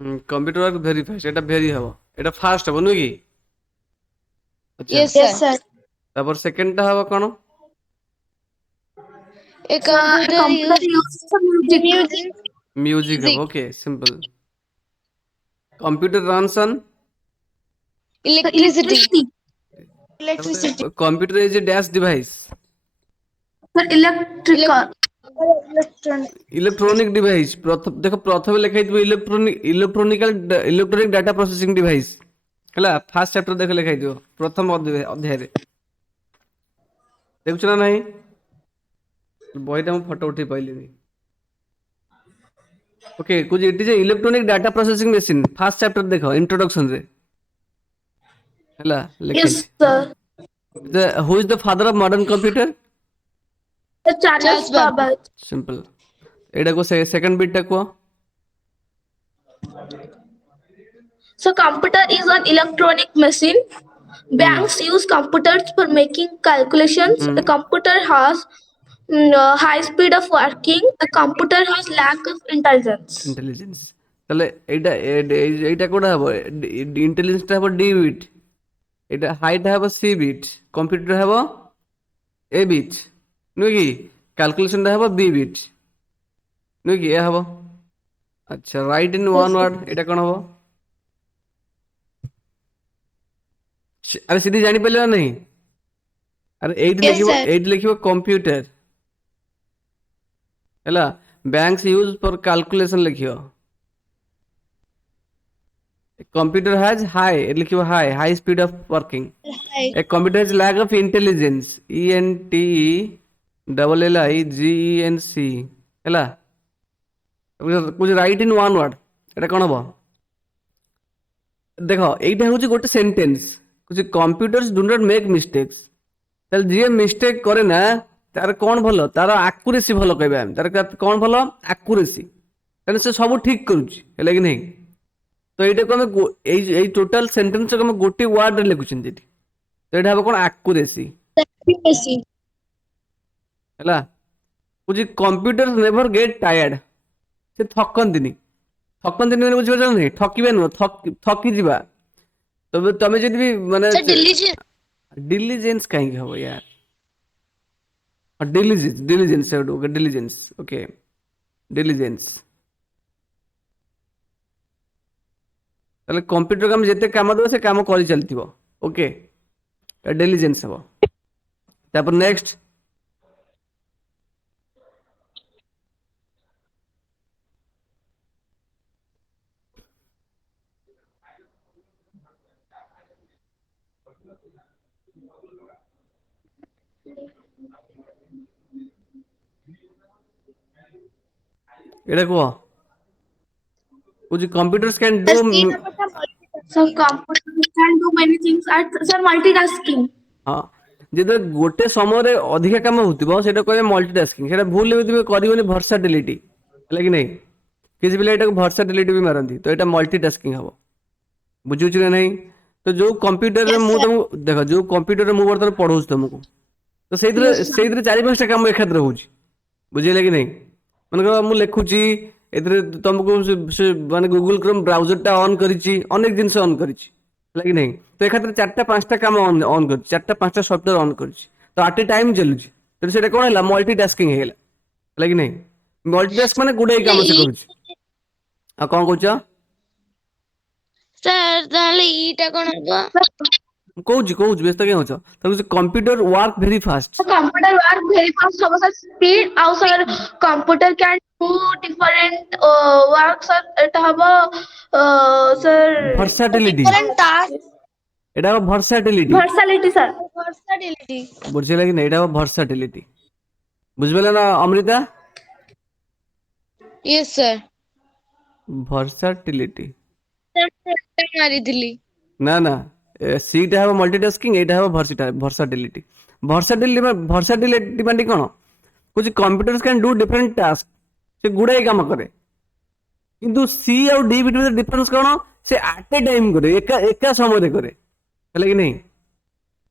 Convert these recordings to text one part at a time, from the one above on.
Computer work भेरी fast এটা very হবো এটা ফাস্ট হবো নুই কি আচ্ছা Yes, Yes, sir. sir. তারপর সেকেন্ডটা হবো কোন A Sir, a computer computer uses uses a music. music. Music হবো okay simple computer runs on The Electricity. electricity. তারপরে Electricity. Computer is a dash device The electrical. Electronic. Electronic device দেখো প্রথমে লেখা হইଥିବ electronic data processing device ହେଲା first chapter দেখে লেখা হইଥିବ প্রথম অধ্যাୟରେ ଦେଖୁଛ ନା ନାହିଁ ବହିଟା ମୁଁ ଫଟୋ ଉଠେଇ ପାଇଲିନି ଓକେ କହୁଛି ଇଟ୍ is electronic data processing machine first chapter ଦେଖ ଇଣ୍ଟ୍ରୋଡକ୍ସନ ରେ ହେଲା ଲେଖା Yes, ହେଇଛି sir. Who is the father of modern computer The Charles Charles Babbage. Babbage. Simple ଏଇଟାକୁ ସେକେଣ୍ଡ ବିଟଟା କୁହ So computer is an electronic machine. Banks use computers for making calculations. A computer has high speed of working. A computer has lack of intelligence. Intelligence তাহলে এইটা কোটা হবো ইন্টেলিজেন্সটা হবো D bit এটা হাইটা হবো C bit computer হবো এ bit নুই কি ক্যালকুলেশনটা হবো বি বিট নুই কি এ হবো আচ্ছা রাইট ইন ওয়ান ওয়ার্ড এটা কোন হবো আরে সিধি জানি পাইলে না নাই আরে Yes, sir. এইটি লিখিব কম্পিউটার ହେଲା ବ୍ୟାଙ୍କସ୍ ୟୁଜ୍ ଫର୍ କାଲକୁଲେସନ୍ ଲେଖିବ କମ୍ପ୍ୟୁଟର ହାଜ୍ ହାଇ ଲେଖିବ high speed of working Hi. A computer has lack of intelligence ENTELLIGENC ହେଲା କହୁଛି ରାଇଟ୍ ଇନ୍ ୱାନ୍ ୱାର୍ଡ ଏଇଟା କ'ଣ ହବ ଦେଖ ଏଇଟା ହେଉଛି ଗୋଟେ ସେଣ୍ଟେନ୍ସ କହୁଛି computers do not make mistakes ତାହେଲେ ଯିଏ ମିଷ୍ଟେକ୍ କରେ ନା ତାର କ'ଣ ଭଲ ତାର ଆକୁରେସି ଭଲ କହିବା ଆମେ ତାର କ'ଣ ଭଲ ଆକୁରେସି କାରଣ ସେ ସବୁ ଠିକ୍ କରୁଛି ହେଲା କି ନାହିଁ ତ ଏଇଟାକୁ ଆମେ ଏଇ ଟୋଟାଲ ସେଣ୍ଟେନ୍ସକୁ ଆମେ ଗୋଟେ ୱାର୍ଡରେ ଲେଖୁଛନ୍ତି ଏଠି ତ ଏଇଟା ହବ କ'ଣ ଆକୁରେସି Accuracy. ହେଲା କହୁଛି କମ୍ପ୍ୟୁଟର ନେଭର ଗେଟ୍ ଟାୟାର୍ଡ ସେ ଥକନ୍ତିନି ମାନେ ବୁଝିପାରୁଛ ନା ନାହିଁ ଥକିବା ନୁହଁ ଥକିଯିବା ତମେ ଯଦି ବି ମାନେ Sir, diligent. ଡିଲିଜେନ୍ସ କାହିଁକି ହବ ୟାର diligence okay diligence okay diligence ତାହେଲେ କମ୍ପ୍ୟୁଟର ଆମେ ଯେତେ କାମ ଦେବ ସେ କାମ କରି ଚାଲିଥିବ ଓକେ ଡେଲିଜେନ୍ସ ହବ ତାପରେ ନେକ୍ସଟ ଏଇଟା କୁହ କହୁଛି computers can do So computers can do many things. Sir, multitasking. ହଁ ଯେତେବେଳେ ଗୋଟେ ସମୟରେ ଅଧିକା କାମ ହଉଥିବ ସେଇଟା କହିବେ ମଲ୍ଟିଟାସ୍କିଂ ସେଇଟା ଭୁଲ ହେଉଥିବ କରିବନି ଭର୍ସାଟିଲିଟି ହେଲା କି ନାହିଁ କିଛି ପିଲା ଏଇଟାକୁ ଭର୍ସାଟିଲିଟି ବି ମାରନ୍ତି ତ ଏଇଟା ମଲ୍ଟିଟାସ୍କିଂ ହବ ବୁଝୁଛୁ ନା ନାହିଁ ତ ଯୋଉ କମ୍ପ୍ୟୁଟରରେ ମୁଁ ତମକୁ ଦେଖ ଯୋଉ କମ୍ପ୍ୟୁଟରରେ ମୁଁ ବର୍ତ୍ତମାନ ପଢଉଛି ତମକୁ ତ ସେଇଥିରେ ଚାରି ପାଞ୍ଚଟା କାମ ଏକାଥରେ ହଉଛି ବୁଝିଲେ କି ନାହିଁ ମନେକର ମୁଁ ଲେଖୁଛି ଏଥିରେ ତମକୁ ମାନେ ଗୁଗୁଲ କ୍ରୋମ ବ୍ରାଉଜରଟା ଅନ୍ କରିଛି ଅନେକ ଜିନିଷ ଅନ୍ କରିଛି ହେଲା କି ନାହିଁ ତ ଏକାଥରେ ଚାରିଟା ପାଞ୍ଚଟା କାମ ଅନ୍ କରିଛି ଚାରିଟା ପାଞ୍ଚଟା ସଫ୍ଟୱେର ଅନ୍ କରିଛି ତ ଆଟ୍ ଏ ଟାଇମ୍ ଚାଲୁଛି ତେଣୁ ସେଇଟା କ'ଣ ହେଲା ମଲ୍ଟିଟାସ୍କିଂ ହେଇଗଲା ହେଲା କି ନାହିଁ ମଲ୍ଟିଟାସ୍କ ମାନେ ଗୁଡ଼ାଏ କାମ ସେ କରୁଛି ଆଉ କ'ଣ କହୁଛ Sir, ତାହେଲେ ଇଟା କ'ଣ ହବ? ମୁଁ କହୁଛି ବ୍ୟସ୍ତ କାହିଁ ହଉଛ ତାକୁ computer work very fast The computer work very fast. So sir, speed. Also, computer can do different works. Sir, it have a sir. ଭର୍ସାଟିଲିଟି Different task. ଏଇଟା ହବ ଭର୍ସାଟିଲିଟି Versatility, sir. Versatility. ବୁଝିଲା କି ନାହିଁ ଏଇଟା ହବ ଭର୍ସାଟିଲିଟି ବୁଝିପାରିଲ ନା ଅମୃତା Yes, sir. ଭର୍ସାଟିଲିଟି Sir, ମୁଁ ମାରିଥିଲି। ନା ସିଟା ହବ ମଲ୍ଟିଟାସ୍କିଂ ଏଇଟା ହବ ଭର୍ସାଟିଲିଟି ଭର୍ସାଟିଲିଟି ମାନେ କ'ଣ କହୁଛି computer can do different task ସେ ଗୁଡ଼ାଏ କାମ କରେ କିନ୍ତୁ ସି ଆଉ ଡି ଭିତରେ ଡିଫରେନ୍ସ କ'ଣ ସେ ଆଟ୍ ଏ ଟାଇମ୍ କରେ ଏକା ସମୟରେ କରେ ହେଲା କି ନାହିଁ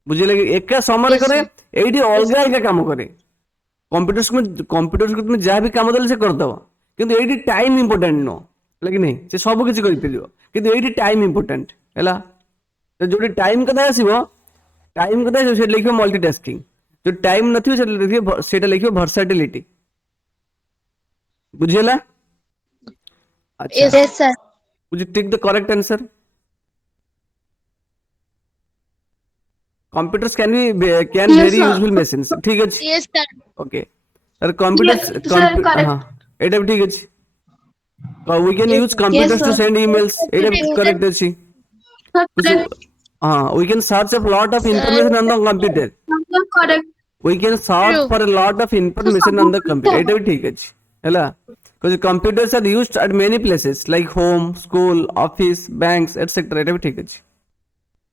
ବୁଝିଲେ କି ଏକା ସମୟରେ କରେ ଏଇଠି ଅଲଗା କାମ କରେ କମ୍ପ୍ୟୁଟର ତୁମେ ଯାହା ବି କାମ ଦେଲେ ସେ କରିଦେବ କିନ୍ତୁ ଏଇଠି ଟାଇମ୍ ଇମ୍ପୋର୍ଟାଣ୍ଟ ନୁହଁ ହେଲା କି ନାହିଁ ସେ ସବୁ କିଛି କରିପାରିବ କିନ୍ତୁ ଏଇଠି ଟାଇମ୍ ଇମ୍ପୋର୍ଟାଣ୍ଟ ହେଲା ତ ଯୋଉଠି ଟାଇମ୍ କଥା ଆସିବ ଟାଇମ୍ କଥା ଆସିବ ସେଠି ଲେଖିବ ମଲ୍ଟିଟାସ୍କିଂ ଯୋଉ ଟାଇମ୍ ନଥିବ ସେଇଟା ଲେଖିବ ଭର୍ସାଟିଲିଟି ବୁଝିହେଲା ଆଚ୍ଛା Yes, sir. would you take the correct answer computers can Yes, very sir. useful machines ठीक ଅଛି Yes, sir. Okay sir computers Yes, sir, correct. हाँ एटा भी ठीक अछि we can Yes, use sir. computers to sir. send emails एटा भी Yes, sir. correct अछि Sir, कुछ correct. हाँ we can search a lot of information on the computer Sir, correct. we can search True. for a lot of information on the computer एटा भी ठीक अछि ହେଲା because computers are used at many places like home school office banks etc एटा भी ठीक अछि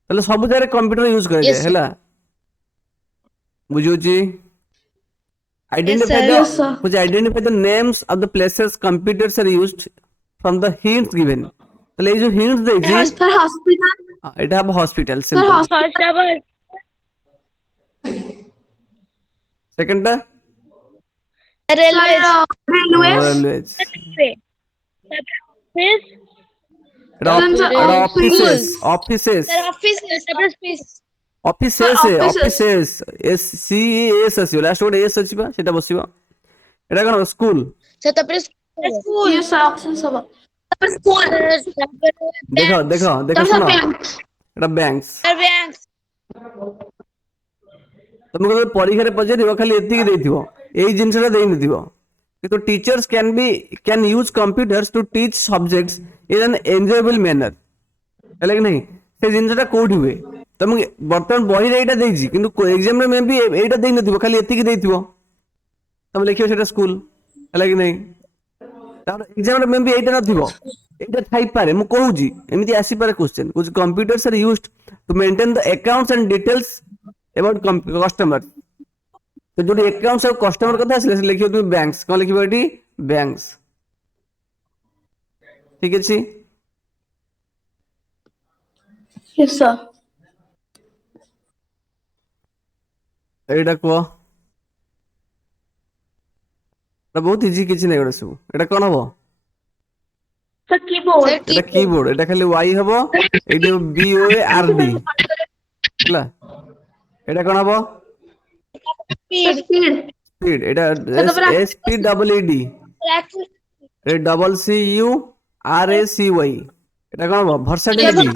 ତାହେଲେ ସବୁ ଜାଗାରେ କମ୍ପ୍ୟୁଟର ୟୁଜ କରାଯାଏ Yes, sir. ହେଲା ବୁଝୁଛି identify sir. the Yes, sir. which identify the names of the places computers are used from the hints given তাহলে এই যে hints ଦେଇଛି Sir, hospital. এটা হবে hospital Sir, simple hospital. First of all, সেকেন্ডটা railways. Sir, railways. Railways Railway. Office. এটা Then, sir, এটা office. Offices offices Sir, office. Sir, office. Offices Sir, offices. Offices S C S ଆସିବ last ଗୋଟେ S ଅଛି ବା ସେଟା ବସିବ এটা କଣ ସ୍କୁଲ Sir, তারপরে school. Yes, sir, option sir. Sir, school. Sir, তারপরে ଦେଖ banks. ଦେଖ ଦେଖ Sir, ଶୁଣ banks. এটা ବ୍ୟାଙ୍କସ୍ Sir, banks. ତମକୁ ଯେତେବେଳେ ପରୀକ୍ଷାରେ ପଚାରିବ ଖାଲି ଏତିକି ଦେଇଥିବ ଏଇ ଜିନିଷଟା ଦେଇନଥିବ କିନ୍ତୁ teachers can use computers to teach subjects in an enjoyable ମ୍ୟାନର ହେଲା କି ନାହିଁ ସେ ଜିନିଷଟା କୋଉଠି ହୁଏ ତମକୁ ବର୍ତ୍ତମାନ ବହିରେ ଏଇଟା ଦେଇଛି କିନ୍ତୁ ଏକ୍ଜାମରେ ମେ ବି ଏଇଟା ଦେଇନଥିବ ଖାଲି ଏତିକି ଦେଇଥିବ ତମେ ଲେଖିବ ସେଇଟା ସ୍କୁଲ ହେଲା କି ନାହିଁ ତାପରେ ଏକ୍ଜାମରେ ମେ ବି ଏଇଟା ନଥିବ ଏଇଟା ଥାଇପାରେ ମୁଁ କହୁଛି ଏମିତି ଆସିପାରେ କ୍ୱେଶ୍ଚେନ୍ କହୁଛି computers R used two maintain the accounts and details about customer तो जो अकाउंट्स और कस्टमर कथा आसले से लिखियो तुम बैंक्स कौन लिखियो एटी बैंक्स ठीक अछि Yes, sir. एटा को एटा बहुत इजी किछि नै एटा सब एटा कोन हबो Sir, keyboard. Sir, एटा कीबोर्ड एटा खाली y हबो एटी B O A R D हला एटा कोन हबो Sir, speed. speed. स्पीड एटा Sir, the S P double E D A double C U R A C Y एटा कोन हबो वर्सेटिलिटी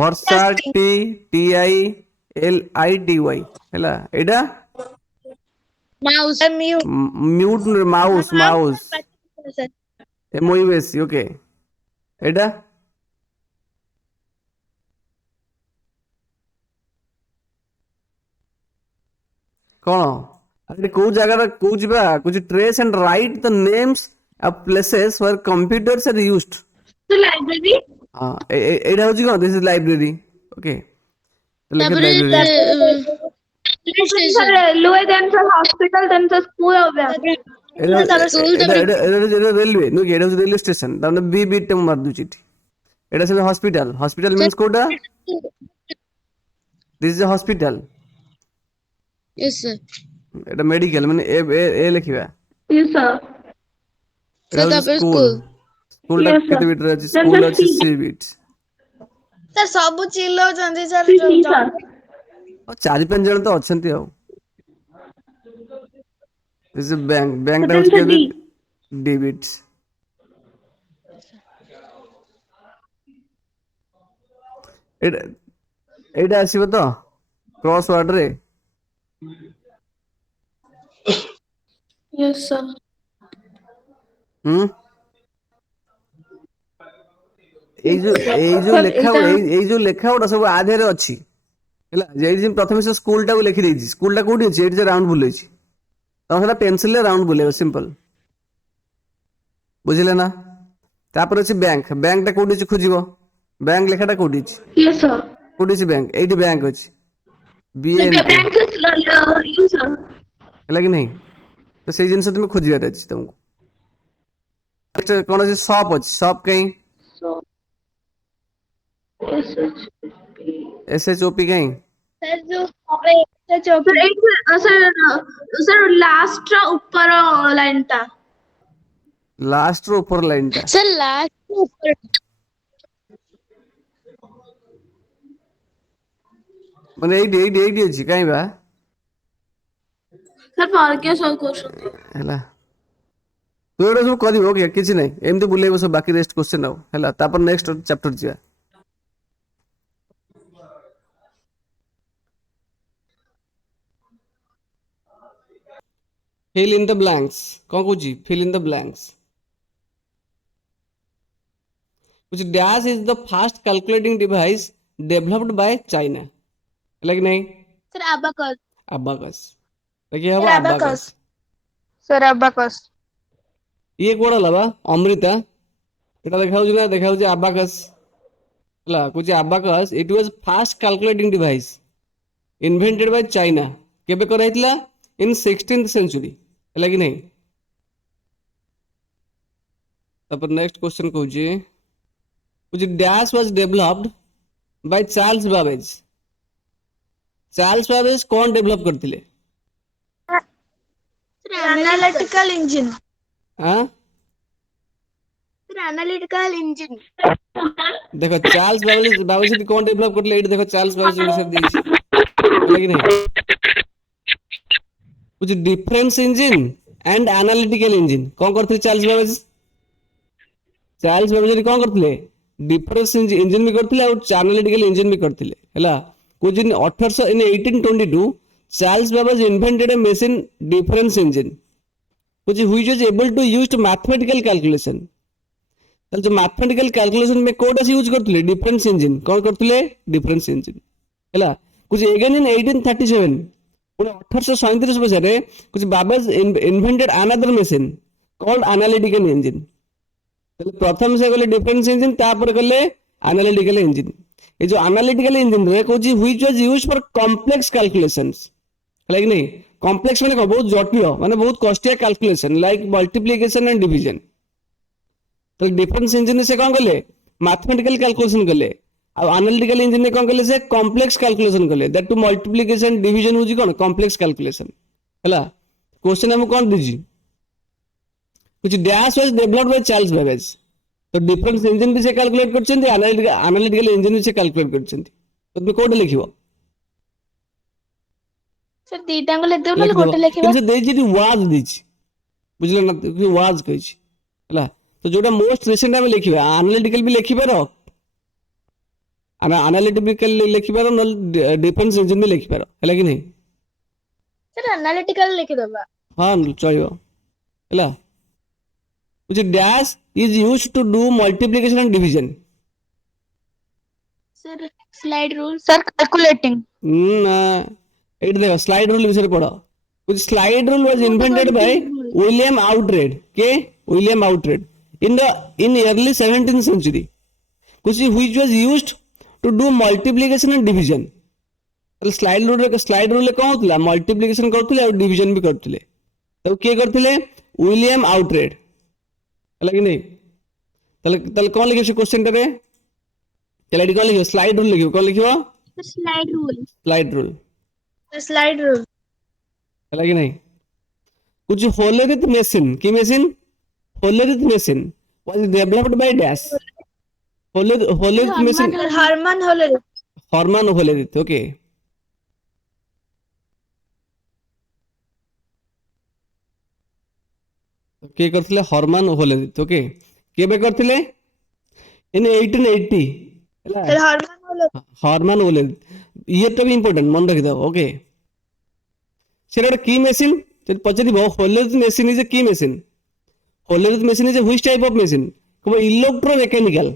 वर्सा T T I L I T Y हला एटा Mouse. Sir, mute. Mute mouse mouse Sir, M O U S okay एटा कौन अरे को जगह को जिबा कुछ trace and write the names of places where computers are used The library. हां एटा होजी कोन दिस इज लाइब्रेरी ओके तो लिख তারপরে library Then, sir, railway. Then, sir, hospital. Then, sir, school. or bank. एटा रेलवे नो एटा railway station ताने बी बी टे मार दुची एटा से हॉस्पिटल हॉस्पिटल मींस कोटा this is a hospital yes sir. एटा मेडिकल माने ए लिखिबा Yes, sir. एटा ତାପରେ स्कूल स्कूल Yes, sir. केते बिट अछि Then स्कूल the अछि C. सी बिट Sir, ସବୁ ଚିଲଉଛନ୍ତି sir. C, sir. और चारि पांच जन तो अछंती आ दिस इज बैंक बैंक टा Then, होची sir, केते D. डेबिट एटा एटा आसीबो तो क्रॉस वर्ड रे Yes, sir. हम Sir, ଲେଖା ଏଇଟା- ଏଇ ଯୋଉ ଲେଖା ଗୁଡା ସବୁ ଆଧେରେ ଅଛି ହେଲା ଯେଇ ପ୍ରଥମେ ସେ ସ୍କୁଲ ଟାକୁ ଲେଖି ଦେଇଛି ସ୍କୁଲ ଟା କୋଉଠି ଅଛି ଏଇଠି ରାଉଣ୍ଡ ବୁଲେଇଛି ତମେ ସେଟା ପେନସିଲ ରେ ରାଉଣ୍ଡ ବୁଲେଇବ ସିମ୍ପଲ ବୁଝିଲେ ନା ତାପରେ ଅଛି ବ୍ୟାଙ୍କ ବ୍ୟାଙ୍କ ଟା କୋଉଠି ଅଛି ଖୋଜିବ ବ୍ୟାଙ୍କ ଲେଖାଟା କୋଉଠି ଅଛି Yes, sir. କୋଉଠି ଅଛି ବ୍ୟାଙ୍କ ଏଇଠି ବ୍ୟାଙ୍କ ଅଛି The ବିଏନକେ bank is yes, sir. ହେଲା କି ନାହିଁ ତ ସେଇ ଜିନିଷ ତୁମେ ଖୋଜିବାର ଅଛି ତମକୁ Next କଣ ଅଛି ସପ୍ ଅଛି ସପ୍ କାଇଁ So, SHP. S H O P କାଇଁ Sir, ଯୋଉ ସରେ Sir, sir, sir, last ର ଉପର line ଟା. लास्ट रो ऊपर लाइन टा सर लास्ट ऊपर माने एइडी अछि काई बा Sir, mark some question. हैला तू एटा सब करिवो ओके किछि नै एमती बुलेइबो सब बाकी रेस्ट क्वेश्चन आउ हैला तापर नेक्स्ट चैप्टर जिया fill in the blanks कोन कहूची fill in the blanks which dash is the fast calculating device developed by China हैला कि नहीं सर अबाकस abacus देखिए सर हबा अबाकस abacus सर अबाकस ये कोड लबा अमृता एटा देखाउ ना देखाउ जे abacus हैला कुछ abacus it was fast calculating device invented by China केबे कराइतला in 16th century हैला कि नहीं तापर नेक्स्ट क्वेश्चन कहूची which dash was developed by Charles Babbage Charles Babbage कौन डेवलप करथिले सर एनालिटिकल इंजन हां सर एनालिटिकल इंजन देखो चार्ल्स बाबेज कौन डेवलप करथिले एठी देखो चार्ल्स बाबेज विषय देछि हैला कि नहीं कुछ difference engine and analytical engine कौन करथिले चार्ल्स बाबेज कौन करथिले डिफरेंस इंजन भी करथिले और एनालिटिकल इंजन भी करथिले हैला कुछ इन 1800 इन 1822 Charles Babbage invented a machine difference engine which was able to use mathematical calculation ताल जो mathematical calculation में कोड से यूज करथिले डिफरेंस इंजन कौन करथिले डिफरेंस इंजन हैला कुछ अगेन इन 1837 पुणे 1837 बजारे कुछ Babbage invented another machine called analytical engine ताले प्रथम से गले डिफरेंस इंजन तापर गले एनालिटिकल इंजन ये जो एनालिटिकल इंजन रे Kochi which was used for complex calculations हैला कि नहीं कॉम्प्लेक्स माने को बहुत जटिल माने बहुत कष्टिया calculation like multiplication and division तो डिफरेंस इंजन से कौन कले मैथमेटिकल कैलकुलेशन कले आ एनालिटिकल इंजन ने कौन कले से कॉम्प्लेक्स कैलकुलेशन कले दैट टू मल्टीप्लिकेशन डिवीजन होजी कोन कॉम्प्लेक्स कैलकुलेशन हैला क्वेश्चन हम कोन दिजी कुछ dash was developed by Charles Babbage तो डिफरेंस इंजन भी से कैलकुलेट करछन एनालिटिकल इंजन भी से कैलकुलेट करछन तो तुम कोड लिखिबो सर दीटांग लिख देबो ना गोटे लिखिबो किंतु देजी दी वाज दिछि बुझले ना कि वाज कहिछि हैला तो जोटा मोस्ट रिसेंट हम लिखिबा एनालिटिकल भी लिखिबारो एनालिटिकल लिखिबारो न डिफरेंस इंजन भी लिखिबारो हैला कि नहीं सर एनालिटिकल लिखि देबा हां चलिबो हैला which dash is used to do multiplication and division sir slide rule sir calculating at देखो स्लाइड रूल विषय पढ़ो कुछ slide rule was invented by William Oughtred के William Oughtred in early 17th century कुछ which was used to do multiplication and division slide rule कौन होतला multiplication करथिले और डिवीजन भी करथिले तो के करथिले विलियम आउटरेड हैला कि नहीं तले कौन लिखियो क्वेश्चन रे चला कौन लिखियो स्लाइड रूल लिखियो कौन लिखियो स्लाइड रूल स्लाइड रूल हैला कि नहीं कुछ होलेरिथ मशीन की machine Hollerith machine was developed by dash Hollerith machine Herman Hollerith okay के करथिले हर्मन होलेरिथ ओके केबे करथिले इन 1880 हैला सर हर्मन होलेरिथ ये तो भी इंपोर्टेंट मन रखि दो ओके सेटा की मशीन जब पछे दिबो होलेरिथ मशीन इज अ की machine Hollerith machine is a which type of machine को electromechanical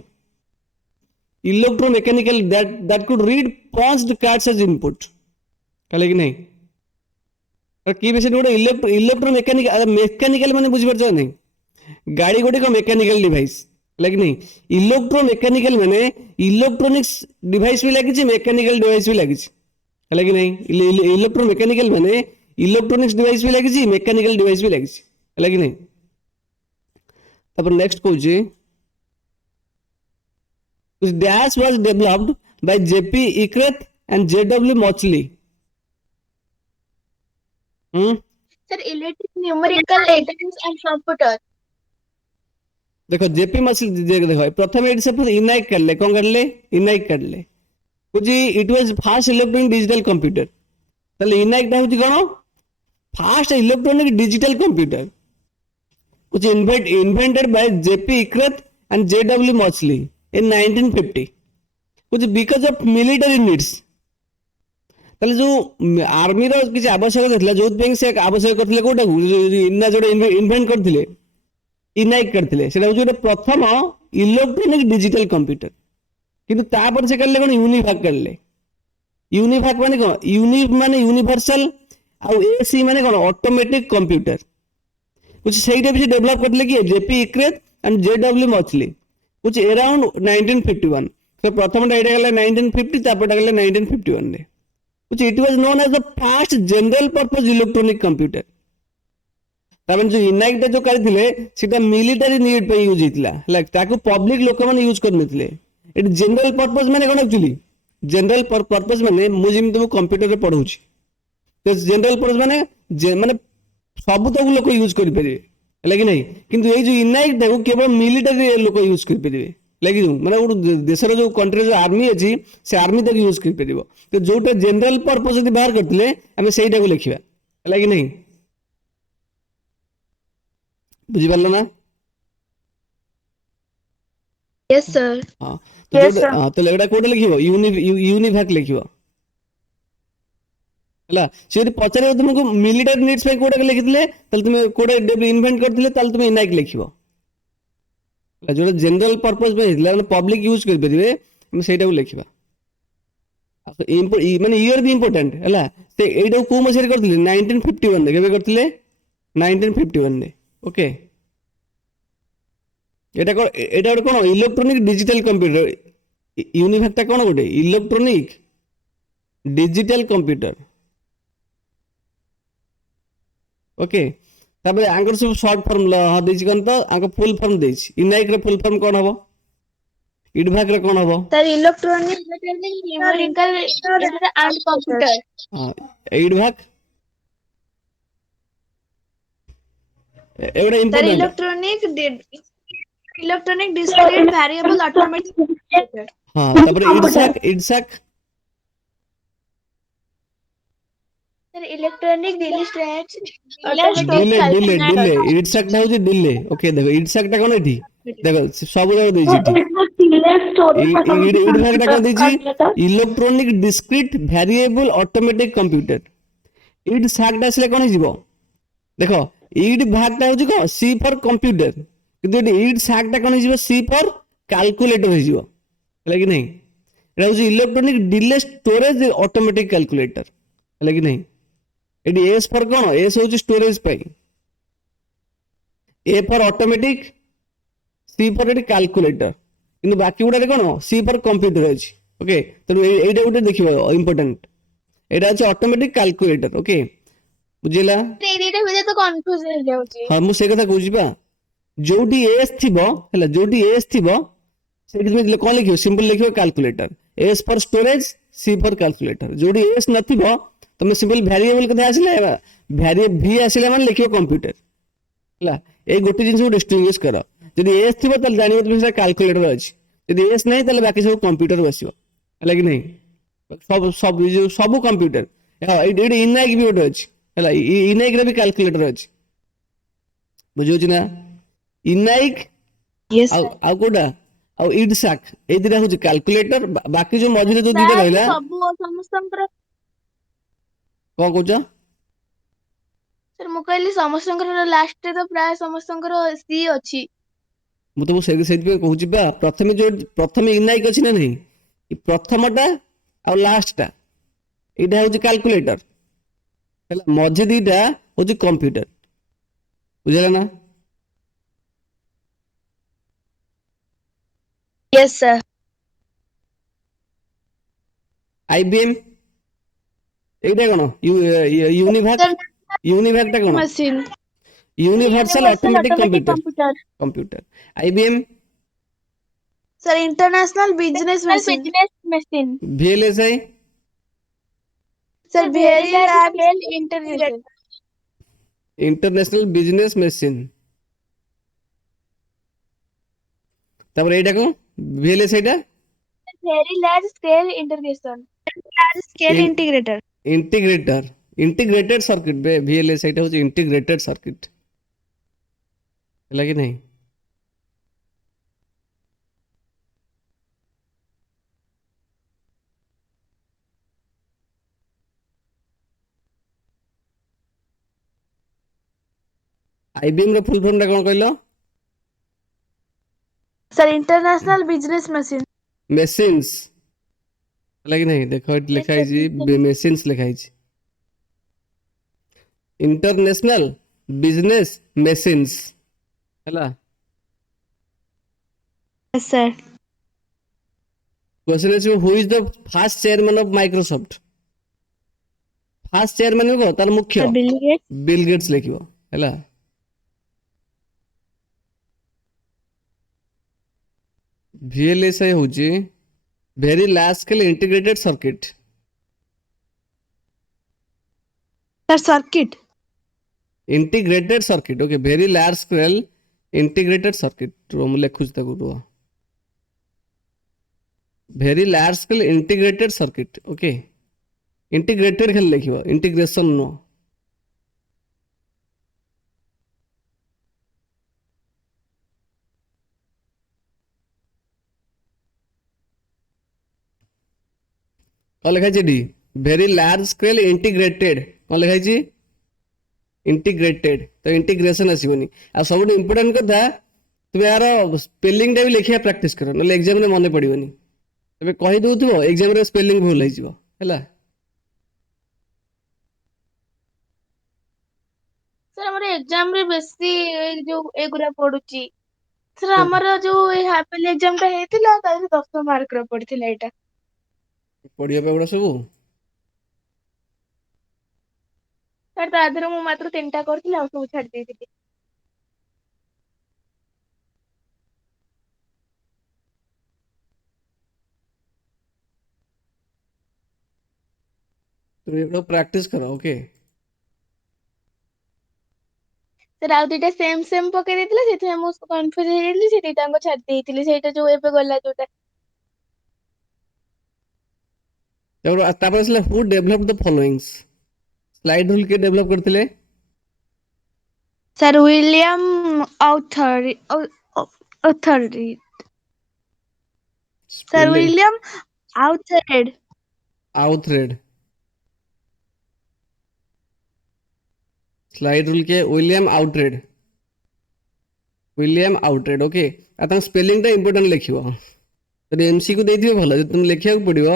that could read punched cards as input कहले कि नहीं की मशीन गोटे इलेक्ट्रोमैकेनिकल मैकेनिकल माने बुझि परछ नहीं गाड़ी गोटे को मैकेनिकल डिवाइस लाइक नहीं इलेक्ट्रोमैकेनिकल माने इलेक्ट्रॉनिक्स डिवाइस भी लागिछि मैकेनिकल डिवाइस भी लागिछि कहले कि नहीं इलेक्ट्रोमैकेनिकल माने इलेक्ट्रॉनिक्स डिवाइस भी लागिछि मैकेनिकल डिवाइस भी लागिछि कहले कि नहीं तापर नेक्स्ट कहूछि dash was developed by JP Eckert and JW Mauchly sir electric numerical additions and computer देखो जेपी मशीन देखो प्रथम एटी सपोज इनाइक काढले कौन काढले इनाइक काढले कुछ it was fast electronic digital computer ताले इनाइक टा होची कोन फास्ट इलेक्ट्रॉनिक डिजिटल कंप्यूटर कुछ invented by JP Eckert and JW Mauchly in 1950 कुछ बिकॉज ऑफ मिलिटरी नीड्स ताले जो आर्मी रो किछ आवश्यकता थिला जो पे से आवश्यक करथिले कोटा इना जोडे इन्वेंट करथिले इनाइक करथिले सेटा होची प्रथम इलेक्ट्रॉनिक डिजिटल कंप्यूटर किंतु तापर से करले कोन यूनिफाक करले यूनिफाक माने कोन माने यूनिवर्सल आ एसी माने कोन ऑटोमेटिक कंप्यूटर कुछ सही टाइप से डेवलप करले कि जेपी इक्रेत एंड जेडब्ल्यू मॉचली कुछ अराउंड 1951 तो प्रथम एटा गले 1950 तापर गले 1951 रे कुछ it was known as the first general purpose electronic computer तापर जो इनाइक जो करथिले सेटा मिलिटरी नीड पे यूज हितला लाइक ताको पब्लिक लोक माने यूज करनथिले इट जनरल पर्पस माने कोन एक्चुअली जनरल पर्पस माने मु जिम तुम कंप्यूटर रे पढौछि तो जनरल पर्पस माने माने सब तक लोक यूज करि परिबे है कि नहीं किंतु ए जो इनाइक ताको केवल मिलिटरी लोक यूज करि परिबे लगी माने देशर जो कंट्री जो आर्मी अछि से आर्मी तक यूज करि परिबो तो जोटा जनरल पर्पस यदि बाहर करथिले हमें सेटा को लिखिबा है कि नहीं बुझि पारलो ना Yes, sir. हां तो Yes, sir. हां तो लगड़ा कोडे लिखिबो यूनिफैक लिखिबो हला से यदि पचारे तुमको मिलिटरी नीड्स पे कोडे लिखितले तल तुम कोडे इन्वेंट करथिले तल तुम इनाइक लिखिबो जो जनरल पर्पस में हितला पब्लिक यूज कर परिबे हम सेटा को लिखिबा माने ईयर भी इंपोर्टेंट हला से एटा को मसेर करथिले 1951 रे केबे करथिले 1951 रे ओके एटा कोन इलेक्ट्रॉनिक डिजिटल कंप्यूटर यूनिफैक्टा कोन गोटे इलेक्ट्रॉनिक डिजिटल कंप्यूटर ओके तापर आंकर सब शॉर्ट फॉर्म ह देछि कोन तो आंक फुल फॉर्म देछि इनाइक रे फुल फॉर्म कोन हबो इडभाक रे कोन हबो Sir, electronic numerical and computer. हां इडभाक एवडा Sir, important electronic discrete variable automatic computer. हां तापर इडसाक Sir, electronic discrete डिले इडसाक ना होची डिले ओके देखो इडसाक टा कोन एठी देखो सब जगह देछि एठी इडभाक टा कोन देछि electronic discrete variable automatic computer EDSAC टा असले कोन हिजिबो देखो इडभाक टा होची को सी फॉर कंप्यूटर किंतु इडसाक टा कोन हिजिबो सी फॉर कैलकुलेटर हिजिबो है कि नहीं एटा होची electronic delay storage automatic calculator है कि नहीं एडी एस फॉर कोन एस होची स्टोरेज पई A for automatic C for एडी कैलकुलेटर किंतु बाकी गुडा रे कोन सी फॉर कंप्यूटर अछि ओके तो एटा गुटे देखिबो इंपोर्टेंट एटा अछि ऑटोमेटिक कैलकुलेटर ओके बुझिला एटा होजे तो कंफ्यूज हो जाउची हां मु से कथा कहूची बा जोडी एस थिबो हला जोडी एस थिबो से में कोन लिखियो सिंपल लिखियो calculator S for storage C for calculator जोडी एस नथिबो तुम सिंपल वेरिएबल कथा आसिले भी आसिले माने लिखियो कंप्यूटर हला ए गोटे जिंस को डिस्टिंग्विश करो यदि एस थिबो तल जानिबो तुम से कैलकुलेटर अछि यदि एस नै तले बाकी सब कंप्यूटर बसियो हला कि नहीं सब कंप्यूटर एडी इनाइक भी गोटे अछि हला इनाइक रे भी कैलकुलेटर अछि बुझियो छी ना इनाइक यस आ कोडा आ इडसाक ए दिरा होची कैलकुलेटर बाकी जो मझिरे जो दिटा रहला सब समस्तंकर को कोचा सर मु कहली समस्तंकर लास्ट रे तो प्राय समस्तंकर सी अछि मु तो से पे कहूची बा प्रथमे इनाइक अछि ना नहीं ई प्रथमटा आ लास्टटा एटा होची कैलकुलेटर हला मझे दीटा होची कंप्यूटर बुझला ना यस सर आईबीएम एटा कोन यूनिवैक टा कोन machine universal automatic computer IBM sir international business machine VLSI sir very large internet international business machine তারপরে এইটা কোন ভিএলএস এইটা very large scale integration. Large scale integrator. Integrator integrated circuit VLS এইটা হচ্ছে integrated circuit ହେଲା କି ନାହିଁ IBM ର ଫୁଲ ଫର୍ମ ଟା କଣ କହିଲ Sir, international business machine. Machines ହେଲା କି ନାହିଁ ଦେଖ ଏଠି ଲେଖା ହେଇଛି ମେସିନ୍ସ ଲେଖା ହେଇଛି ଇଣ୍ଟରନ୍ୟାସନାଲ ବିଜନେସ ମେସିନ୍ସ ହେଲା Yes, sir. Question is who is the first chairman of Microsoft first chairman ହେବ ତାର ମୁଖ୍ୟ Sir, Bill Gates. Bill Gates ଲେଖିବ ହେଲା VLSI ହଉଛି very large scale integrated circuit Sir, circuit. integrated circuit okay very large scale integrated circuit ରୁହ ମୁଁ ଲେଖୁଛି ତାକୁ ରୁହ very large scale integrated circuit okay integrated ଖାଲି ଲେଖିବ integration ନୁହଁ କଣ ଲେଖା ହେଇଛି ଏଠି very large scale integrated କଣ ଲେଖା ହେଇଛି integrated ତ integration ଆସିବନି ଆଉ ସବୁଠୁ important କଥା ତୁମେ ଏହାର ସ୍ପେଲିଂ ଟା ବି ଲେଖିବା ପ୍ରାକ୍ଟିସ କର ନହେଲେ ଏକ୍ସାମ ରେ ମନେ ପଡିବନି ତମେ କହି ଦଉଥିବ ଏକ୍ସାମ ରେ ସ୍ପେଲିଂ ଭୁଲ ହେଇଯିବ ହେଲା Sir, ଆମର exam ରେ ବେଶୀ ଏଇ ଯୋଉ ଏଗୁରା ପଡୁଛି. Sir, ଆମର ଯୋଉ ଏଇ ହାପିଲି exam ଟା ହେଇଥିଲା ତା ଦେହରେ 10 ମାର୍କ ର ପଡିଥିଲା ଏଇଟା. ପଢିବା ପାଇଁ ଏଗୁଡା ସବୁ Sir, ତା ଦେହରେ ମୁଁ ମାତ୍ର 3ଟା କରିଥିଲି ଆଉ ସବୁ ଛାଡି ଦେଇଥିଲି. ତୁମେ ଏଗୁଡା ପ୍ରାକ୍ଟିସ କର ଓକେ Sir, ଆଉ ଦିଟା ସେମ୍ ପକେଇ ଦେଇଥିଲେ ସେଥିପାଇଁ ମୁଁ କନଫ୍ୟୁଜ ହେଇଯାଇଥିଲି ସେ ଦିଟାଙ୍କ ଛାଡି ଦେଇଥିଲି ସେଇଟା ଯୋଉ ଏବେ ଗଲା ଯୋଉଟା. ତାପରେ ଆସିଲା who developed the followings slide rule କିଏ ଡେଭଲପ୍ କରିଥିଲେ Sir, William Authority. Sir, William Outhred. Oughtred slide rule କିଏ ୱିଲିୟମ ଆଉଟ୍ରେଡ୍ ଓକେ ଆଉ ତାଙ୍କ ସ୍ପେଲିଂ ଟା ଇମ୍ପୋର୍ଟାଣ୍ଟ ଲେଖିବ ଯଦି ଏମସି କୁ ଦେଇଥିବେ ଭଲ ଯଦି ତୁମେ ଲେଖିବାକୁ ପଡିବ